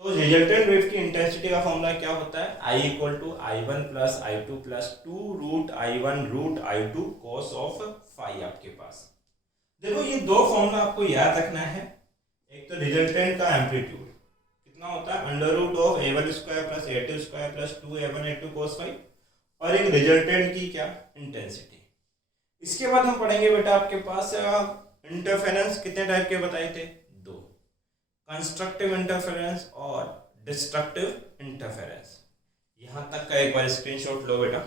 तो रिजल्टेंट वेव की इंटेंसिटी का फॉर्मूला क्या होता है, I equal to I1 plus I2 plus 2 root I1 root I2 cos of phi आपके पास। देखो ये दो फॉर्मूला आपको याद रखना है। एक तो रिजल्टेंट का एम्पलीट्यूड कितना होता है, under root of A1 square plus A2 square plus 2A1 A2 cos phi, और एक रिजल्टेंट की क्या, इंटेंसिटी। इसके बाद हम पढ़ेंगे बेटा आपके पास इंटरफेरेंस कितने टाइप के बताए थे, दो, कंस्ट्रक्टिव इंटरफेरेंस और डिस्ट्रक्टिव इंटरफेरेंस। यहां तक का एक बार स्क्रीनशॉट लो बेटा।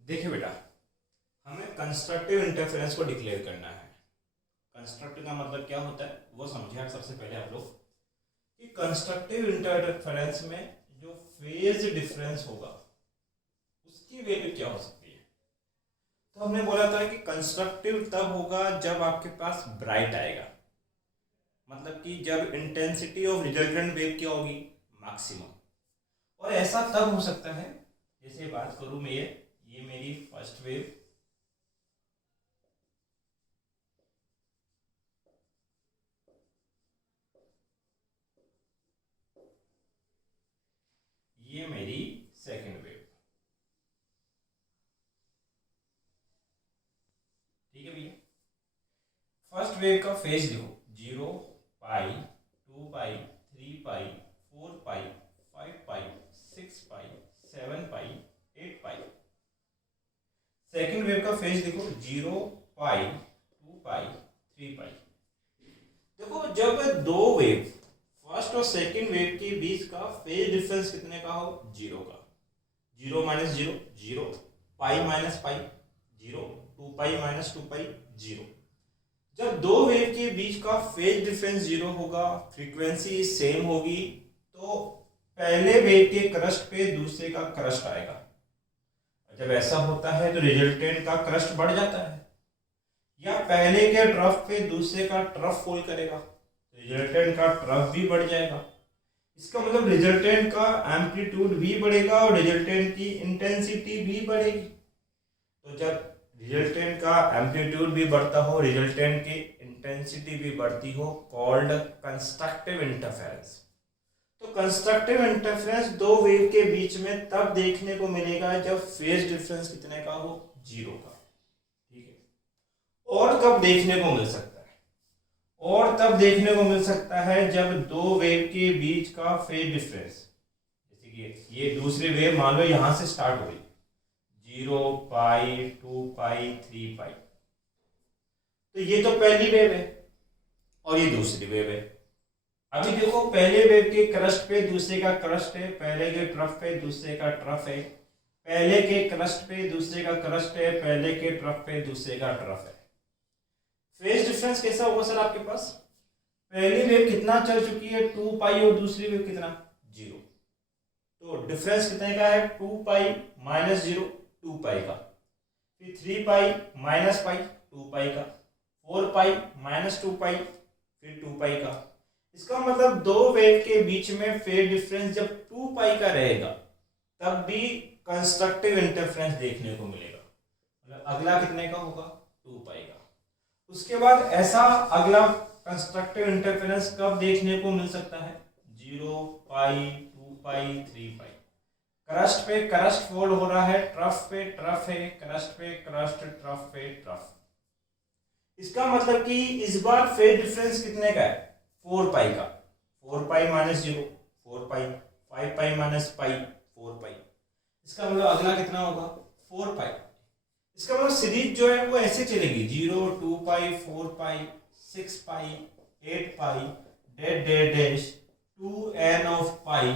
देखिए बेटा, हमें कंस्ट्रक्टिव इंटरफेरेंस को डिक्लेयर करना है। कंस्ट्रक्टिव का मतलब क्या होता है वो समझे आप सबसे पहले आप लोग, कि कंस्ट्रक्टिव इंटरफेरेंस में जो फेज डिफरेंस होगा उसकी वैल्यू क्या हो सकती है। तो हमने बोला था कि कंस्ट्रक्टिव तब होगा जब आपके पास ब्राइट आएगा, मतलब कि जब इंटेंसिटी ऑफ रिजल्टेंट वेव क्या होगी, मैक्सिमम। और ऐसा तब हो सकता है, जैसे बात करूं मैं, ये मेरी फर्स्ट वेव, ये मेरी सेकेंड वेव, ठीक है भैया। फर्स्ट वेव का फेज देखो 0 पाई 2 पाई 3 पाई 4 पाई 5 पाई 6 पाई 7 पाई 8 पाई। सेकेंड वेव का फेज देखो 0 पाई 2 पाई 3 पाई। देखो जब दो वेव फर्स्ट और सेकेंड वेव के बीच का फेज डिफरेंस कितने का हो, 0 का, 0 minus 0 0, pi minus pi 0, 2 pi minus 2 पाई 0। जब दो वेव के बीच का फेज डिफरेंस 0 होगा, फ्रीक्वेंसी सेम होगी, तो पहले वेव के क्रस्ट पे दूसरे का क्रस्ट आएगा। जब ऐसा होता है तो रिजल्टेंट का क्रस्ट बढ़ जाता है, या पहले के ट्रफ पे दूसरे का ट्रफ फॉल करेगा, रिजल्टेंट का ट्रफ भी बढ़ जाएगा। इसका मतलब रिजल्टेंट का एम्पलीट्यूड भी बढ़ेगा और रिजल्टेंट की इंटेंसिटी भी बढ़ेगी। तो जब रिजल्टेंट का एम्पलीट्यूड भी बढ़ता हो, रिजल्टेंट की इंटेंसिटी भी बढ़ती हो, कॉल्ड कंस्ट्रक्टिव इंटरफेरेंस। तो कंस्ट्रक्टिव इंटरफेरेंस दो वेव के बीच में तब देखने को मिलेगा जब फेज डिफरेंस कितने का हो, 0 का, ठीक है। और कब देखने को मिल सकता है, और तब देखने को मिल सकता है जब दो वेव के बीच का फेज डिफरेंस, जैसे कि ये दूसरी वेव मान लो यहां से स्टार्ट हो रही 0 पाई 2 पाई 3 पाई, तो ये तो पहली वेव है और ये दूसरी वेव है। अभी देखो पहले वेव के क्रस्ट पे दूसरे का क्रस्ट है, पहले के ट्रफ पे दूसरे का ट्रफ है, पहले के क्रस्ट पे दूसरे का क्रस्ट है, पहले के ट्रफ पे दूसरे का ट्रफ है। फेज डिफरेंस कैसा होगा सर आपके पास, पहली वेव कितना चल चुकी है 2 पाई और दूसरी वेव कितना 0, तो डिफरेंस कितने का है 2 पाई माइनस 0 2 पाई का, फिर 3 पाई माइनस पाई 2 पाई का, 4 पाई माइनस 2 पाई फिर 2 पाई का। इसका मतलब दो वेव के बीच में फेज डिफरेंस जब 2 पाई का रहेगा तब भी कंस्ट्रक्टिव इंटरफेरेंस देखने को मिलेगा, मतलब अगला कितने का होगा 2 पाई का। उसके बाद ऐसा अगला कंस्ट्रक्टिव इंटरफेरेंस कब देखने को मिल सकता है, 0 पाई 2 पाई 3 पाई। क्रस्ट पे क्रस्ट फोल्ड हो रहा है, ट्रफ पे ट्रफ है, क्रस्ट पे क्रस्ट, ट्रफ पे ट्रफ। इसका मतलब कि इस बार फेज डिफरेंस कितने का है 4 पाई का, 4 पाई माइनस 0 4 पाई, 5 पाई माइनस पाई 4 पाई। इसका मतलब अगला कितना होगा 4 पाई। इसका मतलब सीरीज जो है वो ऐसे चलेगी 0 2 पाई 4 पाई 6 पाई 8 पाई डेड डेड डैश 2n ऑफ पाई,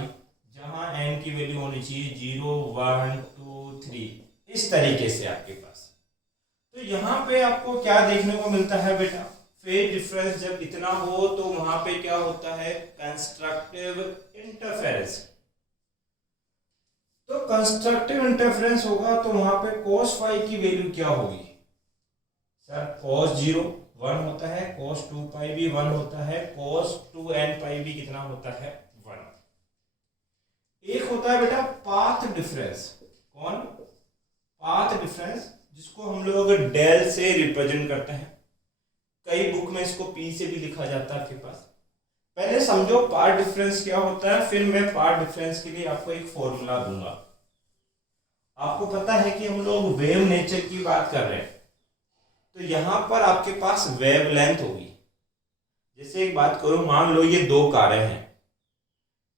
जहां n की वैल्यू होनी चाहिए 0 1 2 3, इस तरीके से आपके पास। तो यहाँ पे आपको क्या देखने को मिलता है बेटा, फेज डिफरेंस जब इतना हो तो वहां पे क्या होता है कंस्ट्रक्टिव इंटरफेरेंस। तो कंस्ट्रक्टिव इंटरफेरेंस होगा तो वहां पे cos फाई की वैल्यू क्या होगी सर, cos 0 1 होता है, cos 2 पाई भी 1 होता है, cos 2n पाई भी कितना होता है 1। एक होता है बेटा पाथ डिफरेंस, कौन, पाथ डिफरेंस, जिसको हम लोग डेल से रिप्रेजेंट करते हैं, कई बुक में इसको पी से भी लिखा जाता है आपके पास। पहले समझो पाथ डिफरेंस क्या होता है, फिर मैं पाथ डिफरेंस के लिए आपको एक फॉर्मूला दूंगा। आपको पता है कि हम लोग वेव नेचर की बात कर रहे हैं, तो यहां पर आपके पास वेव लेंथ होगी। जैसे एक बात करो, मान लो ये दो कारें हैं,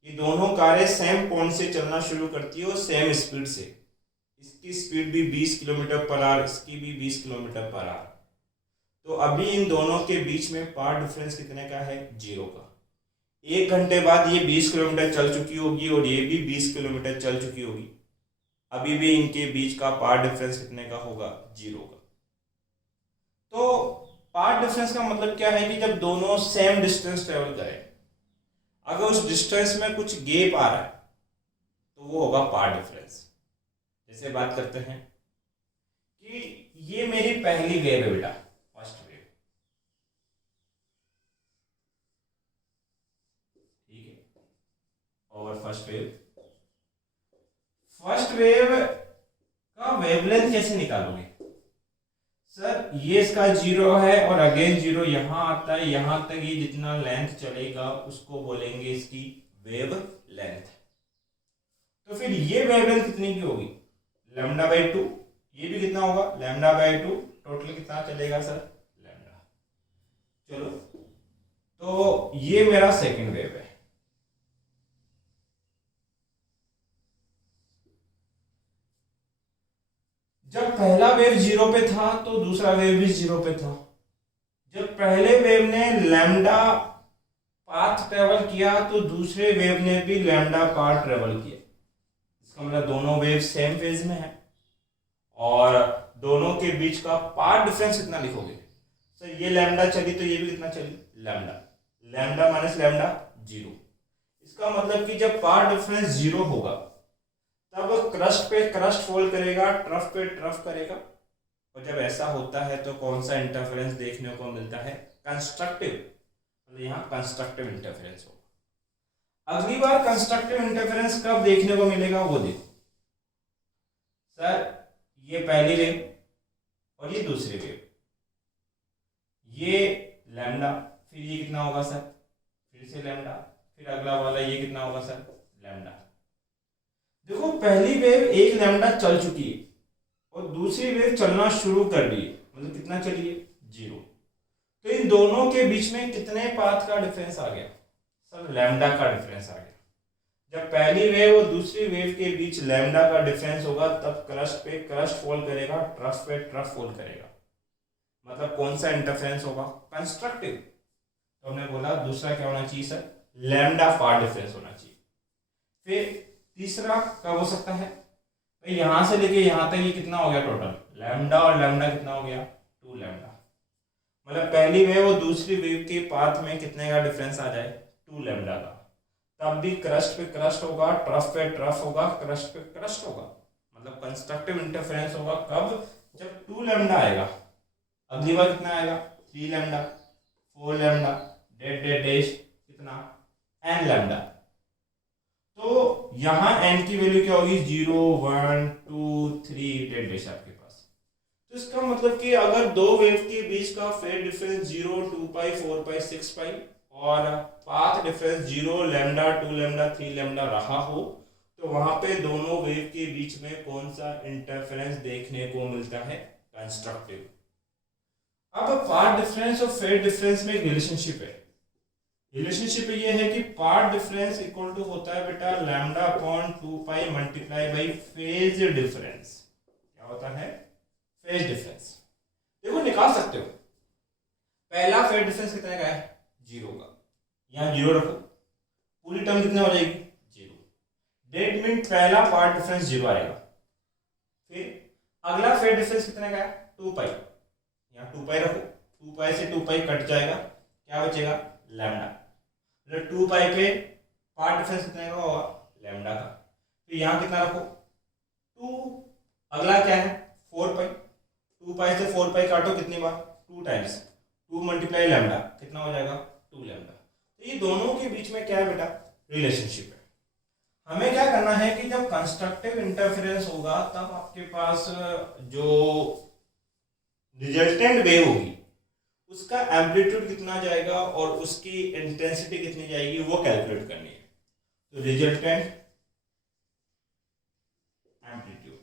ये दोनों कारें सेम पॉइंट से चलना शुरू करती है और सेम स्पीड से, इसकी स्पीड भी 20 किलोमीटर पर आवर, इसकी भी 20 किलोमीटर पर आवर। तो अभी इन दोनों के बीच में पाथ डिफरेंस कितने का है 0 का। 1 घंटे बाद ये 20 किलोमीटर चल चुकी होगी और ये भी 20 किलोमीटर चल चुकी होगी, अभी भी इनके बीच का पाथ डिफरेंस कितने का होगा 0 का। तो पाथ डिफरेंस का मतलब क्या है कि जब दोनों सेम डिस्टेंस ट्रेवल करें, अगर उस डिस्टेंस में कुछ गैप आ रहा है तो वो होगा पाथ डिफरेंस। जैसे बात करते हैं कि ये मेरी पहली वेव है बेटा, फर्स्ट वेव, ठीक है, और फर्स्ट वेव का वेवलेंथ कैसे निकालोगे सर, ये इसका 0 है और अगेन 0 यहां आता है, यहां तक ये जितना लेंथ चलेगा उसको बोलेंगे इसकी वेव लेंथ। तो फिर ये वेवलेंथ कितनी की होगी, λ/2, ये भी कितना होगा λ/2, टोटल कितना चलेगा सर लैम्डा। चलो तो ये मेरा सेकंड वेव है। जब पहला वेव 0 पे था तो दूसरा वेव भी 0 पे था। जब पहले वेव ने लैम्डा पाथ ट्रेवल किया तो दूसरे वेव ने भी लैम्डा पाथ ट्रेवल किया। इसका मतलब दोनों वेव सेम फेज में है और दोनों के बीच का पाथ डिफरेंस कितना लिखोगे सर, ये लैम्डा चली तो ये भी कितना चली लैम्डा, लैम्डा माइनस लैम्डा 0। इसका मतलब कि जब पाथ डिफरेंस 0 होगा तब क्रस्ट पे क्रस्ट फॉल करेगा, ट्रफ पे ट्रफ करेगा। और जब ऐसा होता है तो कौन सा इंटरफेरेंस देखने को मिलता है, कंस्ट्रक्टिव, मतलब यहाँ कंस्ट्रक्टिव इंटरफेरेंस होगा। अगली बार कंस्ट्रक्टिव इंटरफेरेंस कब देखने को मिलेगा वो देखो सर, ये पहली वेव और ये दूसरी वेव, ये लैम्डा, फिर ये कितना होगा सर, फिर से लैम्डा, फिर अगला वाला ये कितना होगा सर लैम्डा। देखो पहली वेव एक लैम्डा चल चुकी है और दूसरी वेव चलना शुरू कर दी है, मतलब कितना चली है 0। तो इन दोनों के बीच में कितने पाथ का डिफरेंस आ गया सर, लैम्डा का डिफरेंस आ गया। जब पहली वेव और दूसरी वेव के बीच लैम्डा का डिफरेंस होगा तब क्रस्ट पे क्रस्ट फॉल करेगा, ट्रफ पे ट्रफ फॉल करेगा। मतलब कौन सा इंटरफेरेंस होगा, कंस्ट्रक्टिव। तो हमने बोला दूसरा क्या होना चाहिए सर, लैम्डा पाथ डिफरेंस होना चाहिए। फिर तीसरा कब हो सकता है, तो यहां से लेके यहां तक ये कितना हो गया टोटल, लैम्डा और लैम्डा कितना हो गया 2 लैम्डा। मतलब पहली वेव और दूसरी वेव के पाथ में कितने का डिफरेंस आ जाए 2 लैम्डा का। तब भी क्रस्ट पे क्रस्ट होगा, ट्रफ पे ट्रफ होगा, क्रस्ट पे क्रस्ट होगा। मतलब कंस्ट्रक्टिव इंटरफेरेंस होगा कब, जब 2 लैम्डा आएगा। अगली बार कितना आएगा 3 लैम्डा, 4 लैम्डा, डेड डेड डैश कितना n लैम्डा। तो यहां n की वैल्यू क्या होगी 0 1 2 3 डेड डैश आपके पास। तो इसका मतलब कि अगर दो वेव के बीच का फेज डिफरेंस 0 2 पाई 4 पाई 6 पाई और path difference 0 lambda 2 lambda 3 lambda रहा हो तो वहां पे दोनों वेव के बीच में कौन सा इंटरफेरेंस देखने को मिलता है, कंस्ट्रक्टिव। अब पाथ डिफरेंस और फेज डिफरेंस में एक रिलेशनशिप है। रिलेशनशिप ये है कि पाथ डिफरेंस इक्वल टू होता है बेटा lambda upon 2 pi multiply by phase difference. क्या होता है, फेज डिफरेंस। देखो निकाल सकते हो, पहला फेज डिफरेंस कितने का है 0 का, यहाँ 0 रखो, पूरी टर्म कितने हो जाएगी 0। डेट मीन पहला पाथ डिफरेंस 0 आएगा। फिर अगला फेज डिफरेंस कितने का है 2 पाई, यहाँ 2 पाई रखो, 2 पाई से 2 पाई कट जाएगा, क्या बचेगा लैम्डा। 2 पाई पे पाथ डिफरेंस कितने का होगा लैम्डा का। फिर यहाँ कितना रखो 2, अगला क्या है 4 पाई, 2 पाई से 4 पाई काटो कितनी बार 2 टाइम्स, 2 मल्टीप्लाई लैम्डा कितना हो जाएगा 2 लैम्डा। तो ये दोनों के बीच में क्या है बेटा रिलेशनशिप है। हमें क्या करना है कि जब कंस्ट्रक्टिव इंटरफेरेंस होगा तब आपके पास जो रिजल्टेंट वेव होगी उसका एम्पलीट्यूड कितना जाएगा और उसकी इंटेंसिटी कितनी जाएगी वो कैलकुलेट करनी है। तो रिजल्टेंट एम्पलीट्यूड,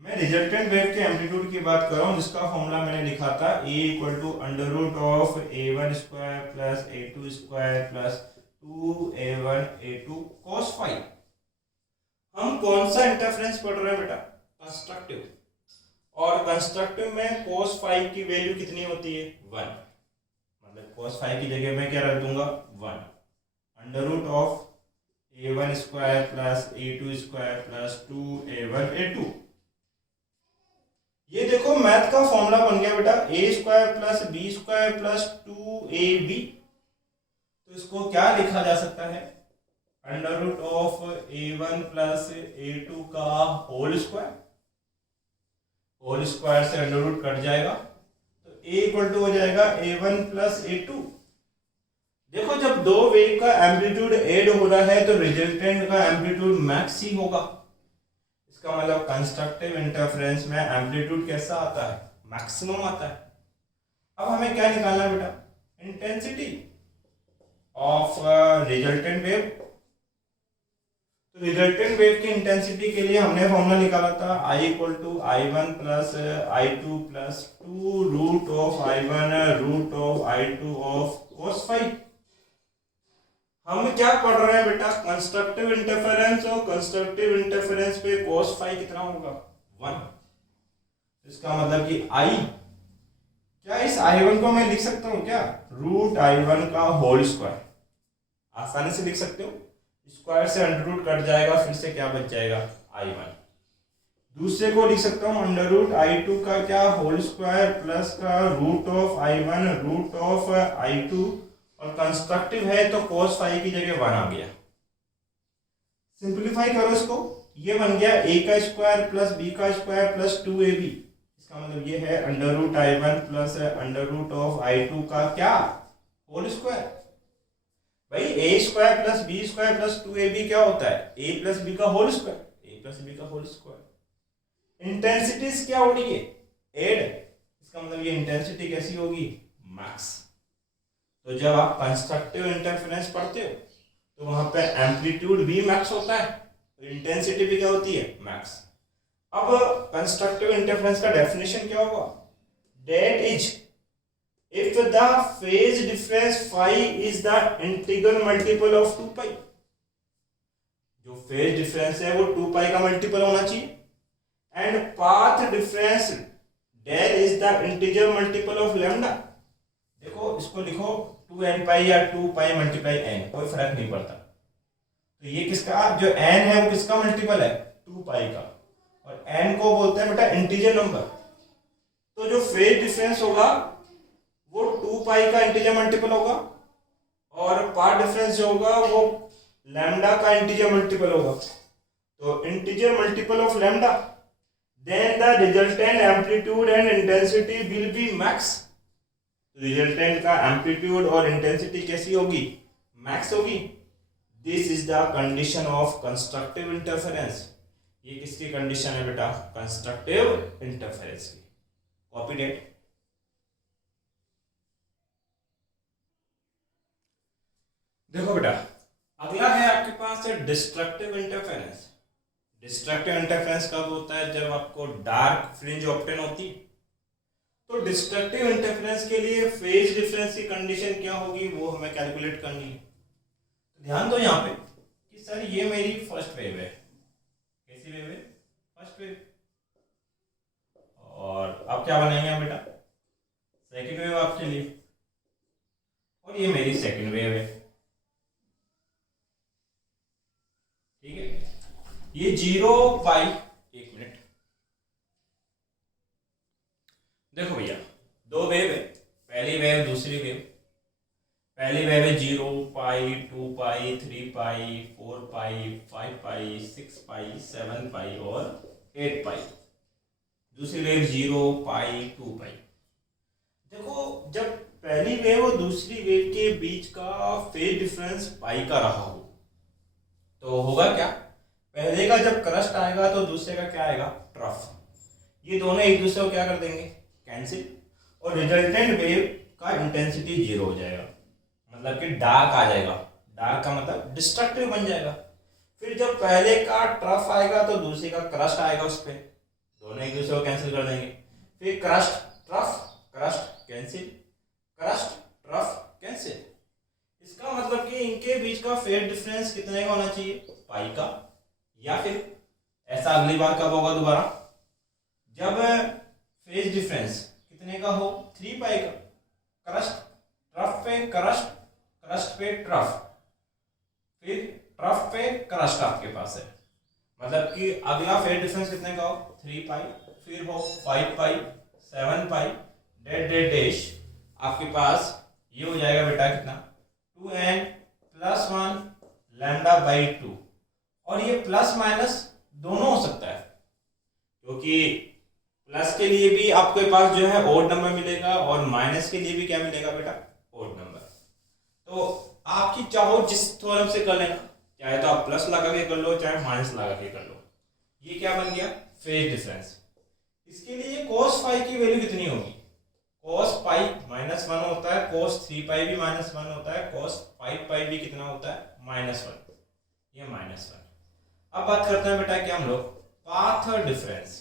मैं रिजल्टेंट वेव के एम्पलीट्यूड की बात कर रहा हूं जिसका फॉर्मूला मैंने लिखा था a equal to under root of a1 square plus a2 square plus 2a1 a2 cos phi. हम कौन सा इंटरफेरेंस पढ़ रहे हैं बेटा कंस्ट्रक्टिव, और कंस्ट्रक्टिव में cos फाई की वैल्यू कितनी होती है 1। मतलब cos फाई की जगह मैं क्या रख दूंगा 1 under root of a1 square plus a2 square plus 2a1 a2। ये देखो मैथ का फॉर्मूला बन गया बेटा a square plus b square plus 2ab। तो इसको क्या लिखा जा सकता है under root of a1 plus a2 का होल स्क्वायर, होल स्क्वायर से अंडर रूट कट जाएगा तो a इक्वल टू हो जाएगा a1 प्लस a2। देखो जब दो वेव का एम्पलीट्यूड ऐड हो रहा है तो रिजल्टेंट का एम्पलीट्यूड मैक्स ही होगा। इसका मतलब कंस्ट्रक्टिव इंटरफेरेंस में एम्पलीट्यूड कैसा आता है मैक्सिमम आता है। अब हमें क्या निकालना है बेटा इंटेंसिटी ऑफ रिजल्टेंट वेव तो रिजल्टेंट वेव की इंटेंसिटी के लिए हमने फॉर्मूला निकाला था I equal to I1 plus I2 plus 2 root of I1 root of I2 of cos phi. हम क्या पढ़ रहे हैं बेटा, कंस्ट्रक्टिव इंटरफेरेंस, और कंस्ट्रक्टिव इंटरफेरेंस पे cos फाई कितना होगा 1। इसका मतलब कि I, क्या इस I1 को मैं लिख सकता हूं क्या, रूट I1 का होल स्क्वायर, आसानी से लिख सकते हो। स्क्वायर से अंडर रूट कट जाएगा, फिर से क्या बच जाएगा I1। दूसरे को लिख सकता हूं अंडर रूट I2 का क्या होल स्क्वायर प्लस का root of I1 root of I2, और कंस्ट्रक्टिव है तो cos फाई की जगह 1 आ गया। सिंपलीफाई करो इसको, ये बन गया a का स्क्वायर प्लस b का स्क्वायर प्लस 2ab। इसका मतलब ये है under root I1 plus under root of I2 का क्या होल स्क्वायर। भाई a square plus b square plus 2ab क्या होता है, a प्लस b का whole square, a plus b का होल स्क्वायर। इंटेंसिटीज क्या हो रही है, एड, इसका मतलब ये इंटेंसिटी कैसी होगी, मैक्स। तो जब आप कंस्ट्रक्टिव इंटरफेरेंस पढ़ते हो तो वहां पे एम्पलीट्यूड भी मैक्स होता है, तो इंटेंसिटी भी क्या होती है, मैक्स। अब कंस्ट्रक्टिव इंटरफेरेंस का डेफिनेशन क्या होगा, that is if the phase difference phi is the integral multiple of 2 pi। जो फेज डिफरेंस है वो 2 पाई का मल्टीपल होना चाहिए, and path difference del is the integer multiple of lambda. देखो इसको लिखो 2n पाई या 2 पाई मल्टीप्लाई n, कोई फर्क नहीं पड़ता। तो ये किसका, जो n है वो किसका मल्टीपल है, 2 पाई का, और n को बोलते हैं बेटा इंटीजर नंबर। तो जो फेज डिफरेंस होगा वो 2 पाई का इंटीजर मल्टीपल होगा, और पाथ डिफरेंस जो होगा वो लैम्डा का इंटीजर मल्टीपल होगा। तो integer multiple of lambda, then the resultant amplitude and intensity will be max. Resultant का एम्पलीट्यूड और इंटेंसिटी कैसी होगी, मैक्स होगी। This is the condition of constructive interference. ये किसकी कंडीशन है बेटा, कंस्ट्रक्टिव इंटरफेरेंस की। Copy that. देखो बेटा, अगला है आपके पास डिस्ट्रक्टिव इंटरफेरेंस। डिस्ट्रक्टिव इंटरफेरेंस कब होता है, जब आपको डार्क फ्रिंज ऑब्टेन होती है। तो डिस्ट्रक्टिव इंटरफेरेंस के लिए फेज डिफरेंस की कंडीशन क्या होगी वो हमें कैलकुलेट करनी है। ध्यान दो यहाँ पे कि सर ये मेरी फर्स्ट वेव है, कैसी वेव है, फर्स्ट वेव। और अब क्या बनाएंगे हम बेटा, सेकेंड वेव आपके लिए, और ये मेरी सेकेंड वेव है, ठीक है। ये 0 पाई, एक मिनट, देखो भैया दो वेव है, पहली वेव दूसरी वेव। पहली वेव है 0 पाई 2 पाई 3 पाई 4 पाई 5 पाई 6 पाई 7 पाई और 8 पाई। दूसरी वेव 0 पाई 2 पाई। देखो जब पहली वेव और दूसरी वेव के बीच का फेज डिफरेंस पाई का रहा हो तो होगा क्या, पहले का जब क्रस्ट आएगा तो दूसरे का क्या आएगा, ट्रफ। ये दोनों एक दूसरे को क्या कर देंगे, कैंसिल, और रिजल्टेंट वेव का इंटेंसिटी 0 हो जाएगा, मतलब कि डार्क आ जाएगा। डार्क का मतलब डिस्ट्रक्टिव बन जाएगा। फिर जब पहले का ट्रफ आएगा तो दूसरे का क्रस्ट आएगा, उस पर दोनों एक दूसरे को कैंसिल कर देंगे। फिर crust trough, crust cancel, crust trough cancel. इसका मतलब कि इनके बीच का फेज डिफरेंस कितने का होना चाहिए, पाई का। या फिर ऐसा अगली बार कब होगा दोबारा, जब फेज डिफरेंस कितने का हो, 3 पाई का। क्रस्ट ट्रफ पे क्रस्ट, क्रस्ट पे ट्रफ, फिर ट्रफ पे क्रस्ट आपके पास है, मतलब कि अगला फेज डिफरेंस कितने का हो, 3 पाई, फिर हो 5 पाई 7 पाई डेट डेट डेश। आपके पास ये हो जाएगा बेटा कितना, 2n प्लस 1 लैम्डा बाई 2। और ये प्लस माइनस दोनों हो सकता है, क्योंकि प्लस के लिए भी आपके पास जो है ओड नंबर मिलेगा और माइनस के लिए भी क्या मिलेगा बेटा, ओड नंबर। तो आपकी चाहो जिस थ्योरम से कर लेना, चाहे तो आप प्लस लगा के कर लो चाहे माइनस लगा के कर लो। ये क्या बन गया, फेज डिफरेंस। इसके लिए cos फाई की वैल्यू कितनी होगी, cos पाई -1 होता है, cos 3 पाई भी -1 होता है, cos 5 पाई भी कितना होता है, -1। ये -1। अब बात करते हैं बेटा क्या हम लोग पाथ डिफरेंस।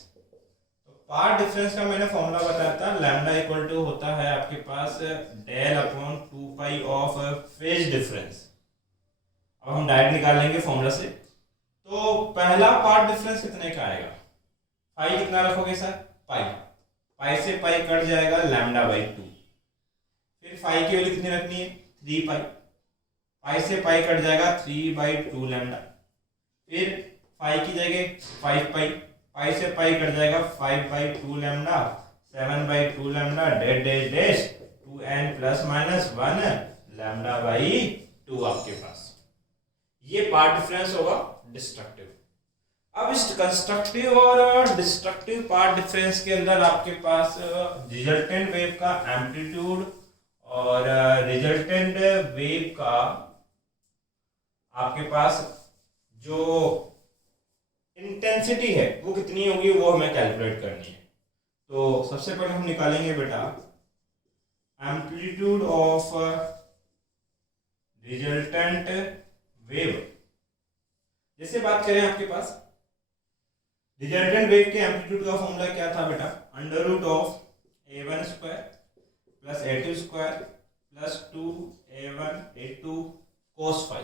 तो पाथ डिफरेंस का मैंने फॉर्मूला बताया था, लैम्डा इक्वल टू होता है आपके पास del upon 2 pi of phase difference. अब हम डायरेक्ट निकाल लेंगे फॉर्मूला से। तो पहला पाथ डिफरेंस कितने का आएगा, पाई कितना रखोगे सर, पाई, पाई से पाई कट जाएगा लैम्डा बाई 2। फिर पाई की वैल्यू कितनी रखनी है, 3 पाई, पाई से पाई कट जाएगा 3/2 लैम्डा। फिर पाई की जगह 5 पाई, पाई से पाई कट जाएगा 5/2 lambda, 7/2 lambda dash dash dash 2n plus minus 1 lambda by 2 आपके पास। ये पार्ट डिफरेंस होगा डिस्ट्रक्टिव। अब इस कंस्ट्रक्टिव और डिस्ट्रक्टिव पार्ट डिफरेंस के अंदर आपके पास रिजल्टेंट वेव का एम्पलीट्यूड और रिजल्टेंट वेव का आपके पास जो इंटेंसिटी है वो कितनी होगी वो हमें कैलकुलेट करनी है। तो सबसे पहले हम निकालेंगे बेटा एम्पलीट्यूड ऑफ रिजल्टेंट वेव। जैसे बात करें आपके पास रिजल्टेंट वेव के एम्पलीट्यूड का फॉर्मूला क्या था बेटा, under root of a1 square plus a2 square plus 2a1 a2 cos phi.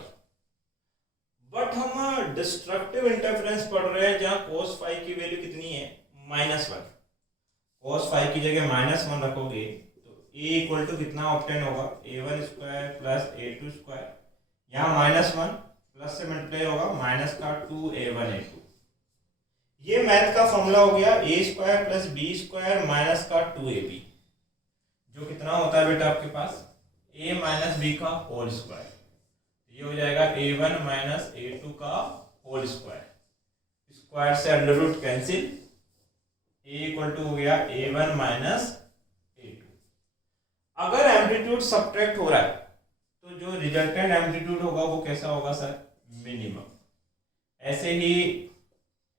But हम डिस्ट्रक्टिव इंटरफेरेंस पढ़ रहे हैं जहां cos फाई की वैल्यू कितनी है, -1। cos फाई की जगह -1 रखोगे तो a इक्वल टू कितना ऑब्टेन होगा, a1 square plus a2 square, यहाँ -1 प्लस से मल्टीप्लाई होगा माइनस का 2a1 a2। ये मैथ का फॉर्मूला हो गया a square plus b square minus का 2ab, जो कितना होता है बेटा आपके पास a माइनस b का होल स्क्वायर। ये हो जाएगा a1 माइनस a2 का होल स्क्वायर, स्क्वायर से under root cancel, a equal to हो गया a1 माइनस a2। अगर एम्पलीट्यूड सब्ट्रैक्ट हो रहा है तो जो रिजल्टेंट एम्पलीट्यूड होगा वो कैसा होगा सर, मिनिमम। ऐसे ही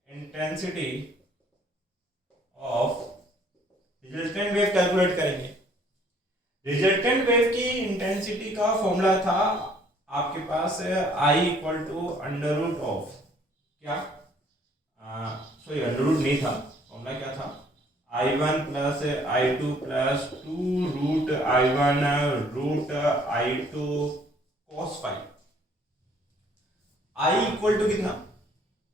intensity of resultant wave calculate करेंगे। रिजल्टेंट वेव की इंटेंसिटी का फॉर्मूला था आपके पास I equal to under root of क्या, सॉरी अंडर रूट नहीं था, फॉर्मूला क्या था, I1 plus I2 plus 2 root I1 root I2 cos phi. I equal to कितना,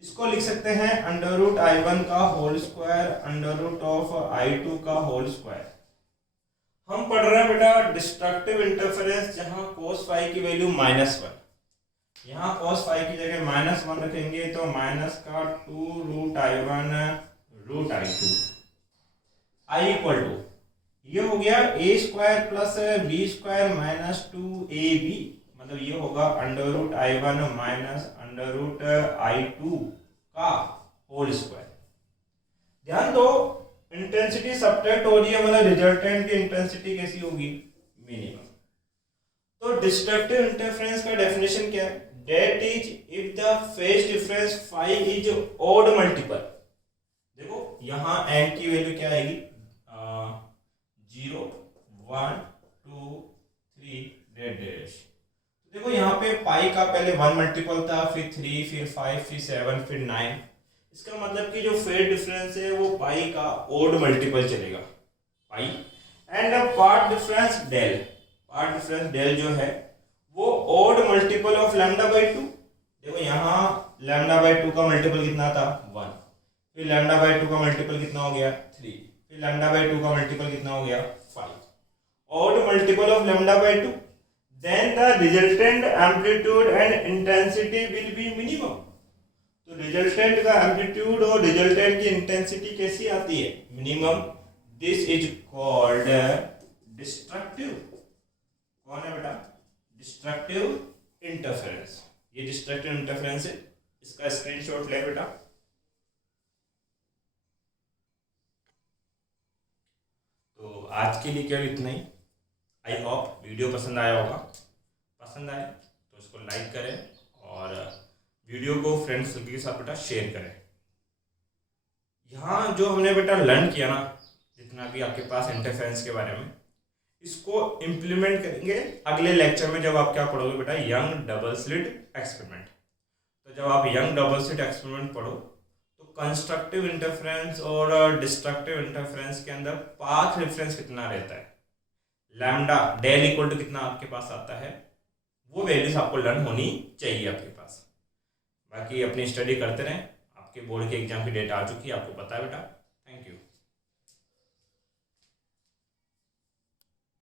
इसको लिख सकते हैं अंडर रूट I1 का whole square under root of I2 का होल स्क्वायर। हम पढ़ रहे हैं बेटा डिस्ट्रक्टिव इंटरफेरेंस जहां cos फाई की वैल्यू -1, यहाँ cos फाई की जगह -1 रखेंगे तो माइनस का 2 root I1 root I2। I equal to ये हो गया a square plus b square minus 2ab, मतलब ये होगा under root I1 minus under root I2 का होल स्क्वायर। ध्यान दो इंटेंसिटी सब्ट्रैक्ट हो रही है, मतलब रिजल्टेंट की इंटेंसिटी कैसी होगी, मिनिमम। तो डिस्ट्रक्टिव इंटरफेरेंस का डेफिनेशन क्या है, that is if the phase difference phi is odd multiple. देखो यहाँ n की वैल्यू क्या आएगी, 0 1 2 3 डेड डैश। देखो यहाँ पे पाई का पहले 1 मल्टीपल था, फिर 3 फिर 5 फिर 7 फिर 9। इसका मतलब कि जो फेज डिफरेंस है वो पाई का ओड मल्टीपल चलेगा, pi. And path difference del, path difference del जो है वो odd multiple of lambda by 2। देखो यहाँ लैम्डा बाई 2 का मल्टीपल कितना था, 1, फिर लैम्डा बाई 2 का मल्टीपल कितना हो गया, 3, फिर लैम्डा बाई 2 का मल्टीपल कितना हो गया, 5। Odd multiple of lambda by 2, then the resultant amplitude and intensity will be minimum। तो रिजल्टेंट का एम्पलीट्यूड और रिजल्टेंट की इंटेंसिटी कैसी आती है, minimum. This is called destructive, कौन है बेटा, डिस्ट्रक्टिव इंटरफेरेंस। ये डिस्ट्रक्टिव इंटरफेरेंस है, इसका स्क्रीनशॉट ले बेटा। तो आज के लिए केवल इतना ही। आई होप वीडियो पसंद आया होगा, पसंद आए तो इसको लाइक करें और वीडियो को फ्रेंड्स के साथ बेटा शेयर करें। यहाँ जो हमने बेटा लर्न किया ना, जितना भी आपके पास इंटरफेरेंस के बारे में, इसको इम्प्लीमेंट करेंगे अगले लेक्चर में जब आप क्या पढ़ोगे बेटा, यंग डबल स्लिट एक्सपेरिमेंट। तो तो जब आप यंग डबल स्लिट एक्सपेरिमेंट पढ़ो तो कंस्ट्रक्टिव इंटरफेरेंस और डिस्ट्रक्टिव इंटरफेरेंस के अंदर पाथ रेफरेंस कितना रहता है, लैम्डा डेल इक्वल टू कितना आपके पास आता है, वो वैल्यूज आपको लर्न होनी चाहिए आपके पास। बाकी अपनी स्टडी करते रहें, आपके बोर्ड के एग्जाम की डेट आ चुकी है, आपको पता है बेटा।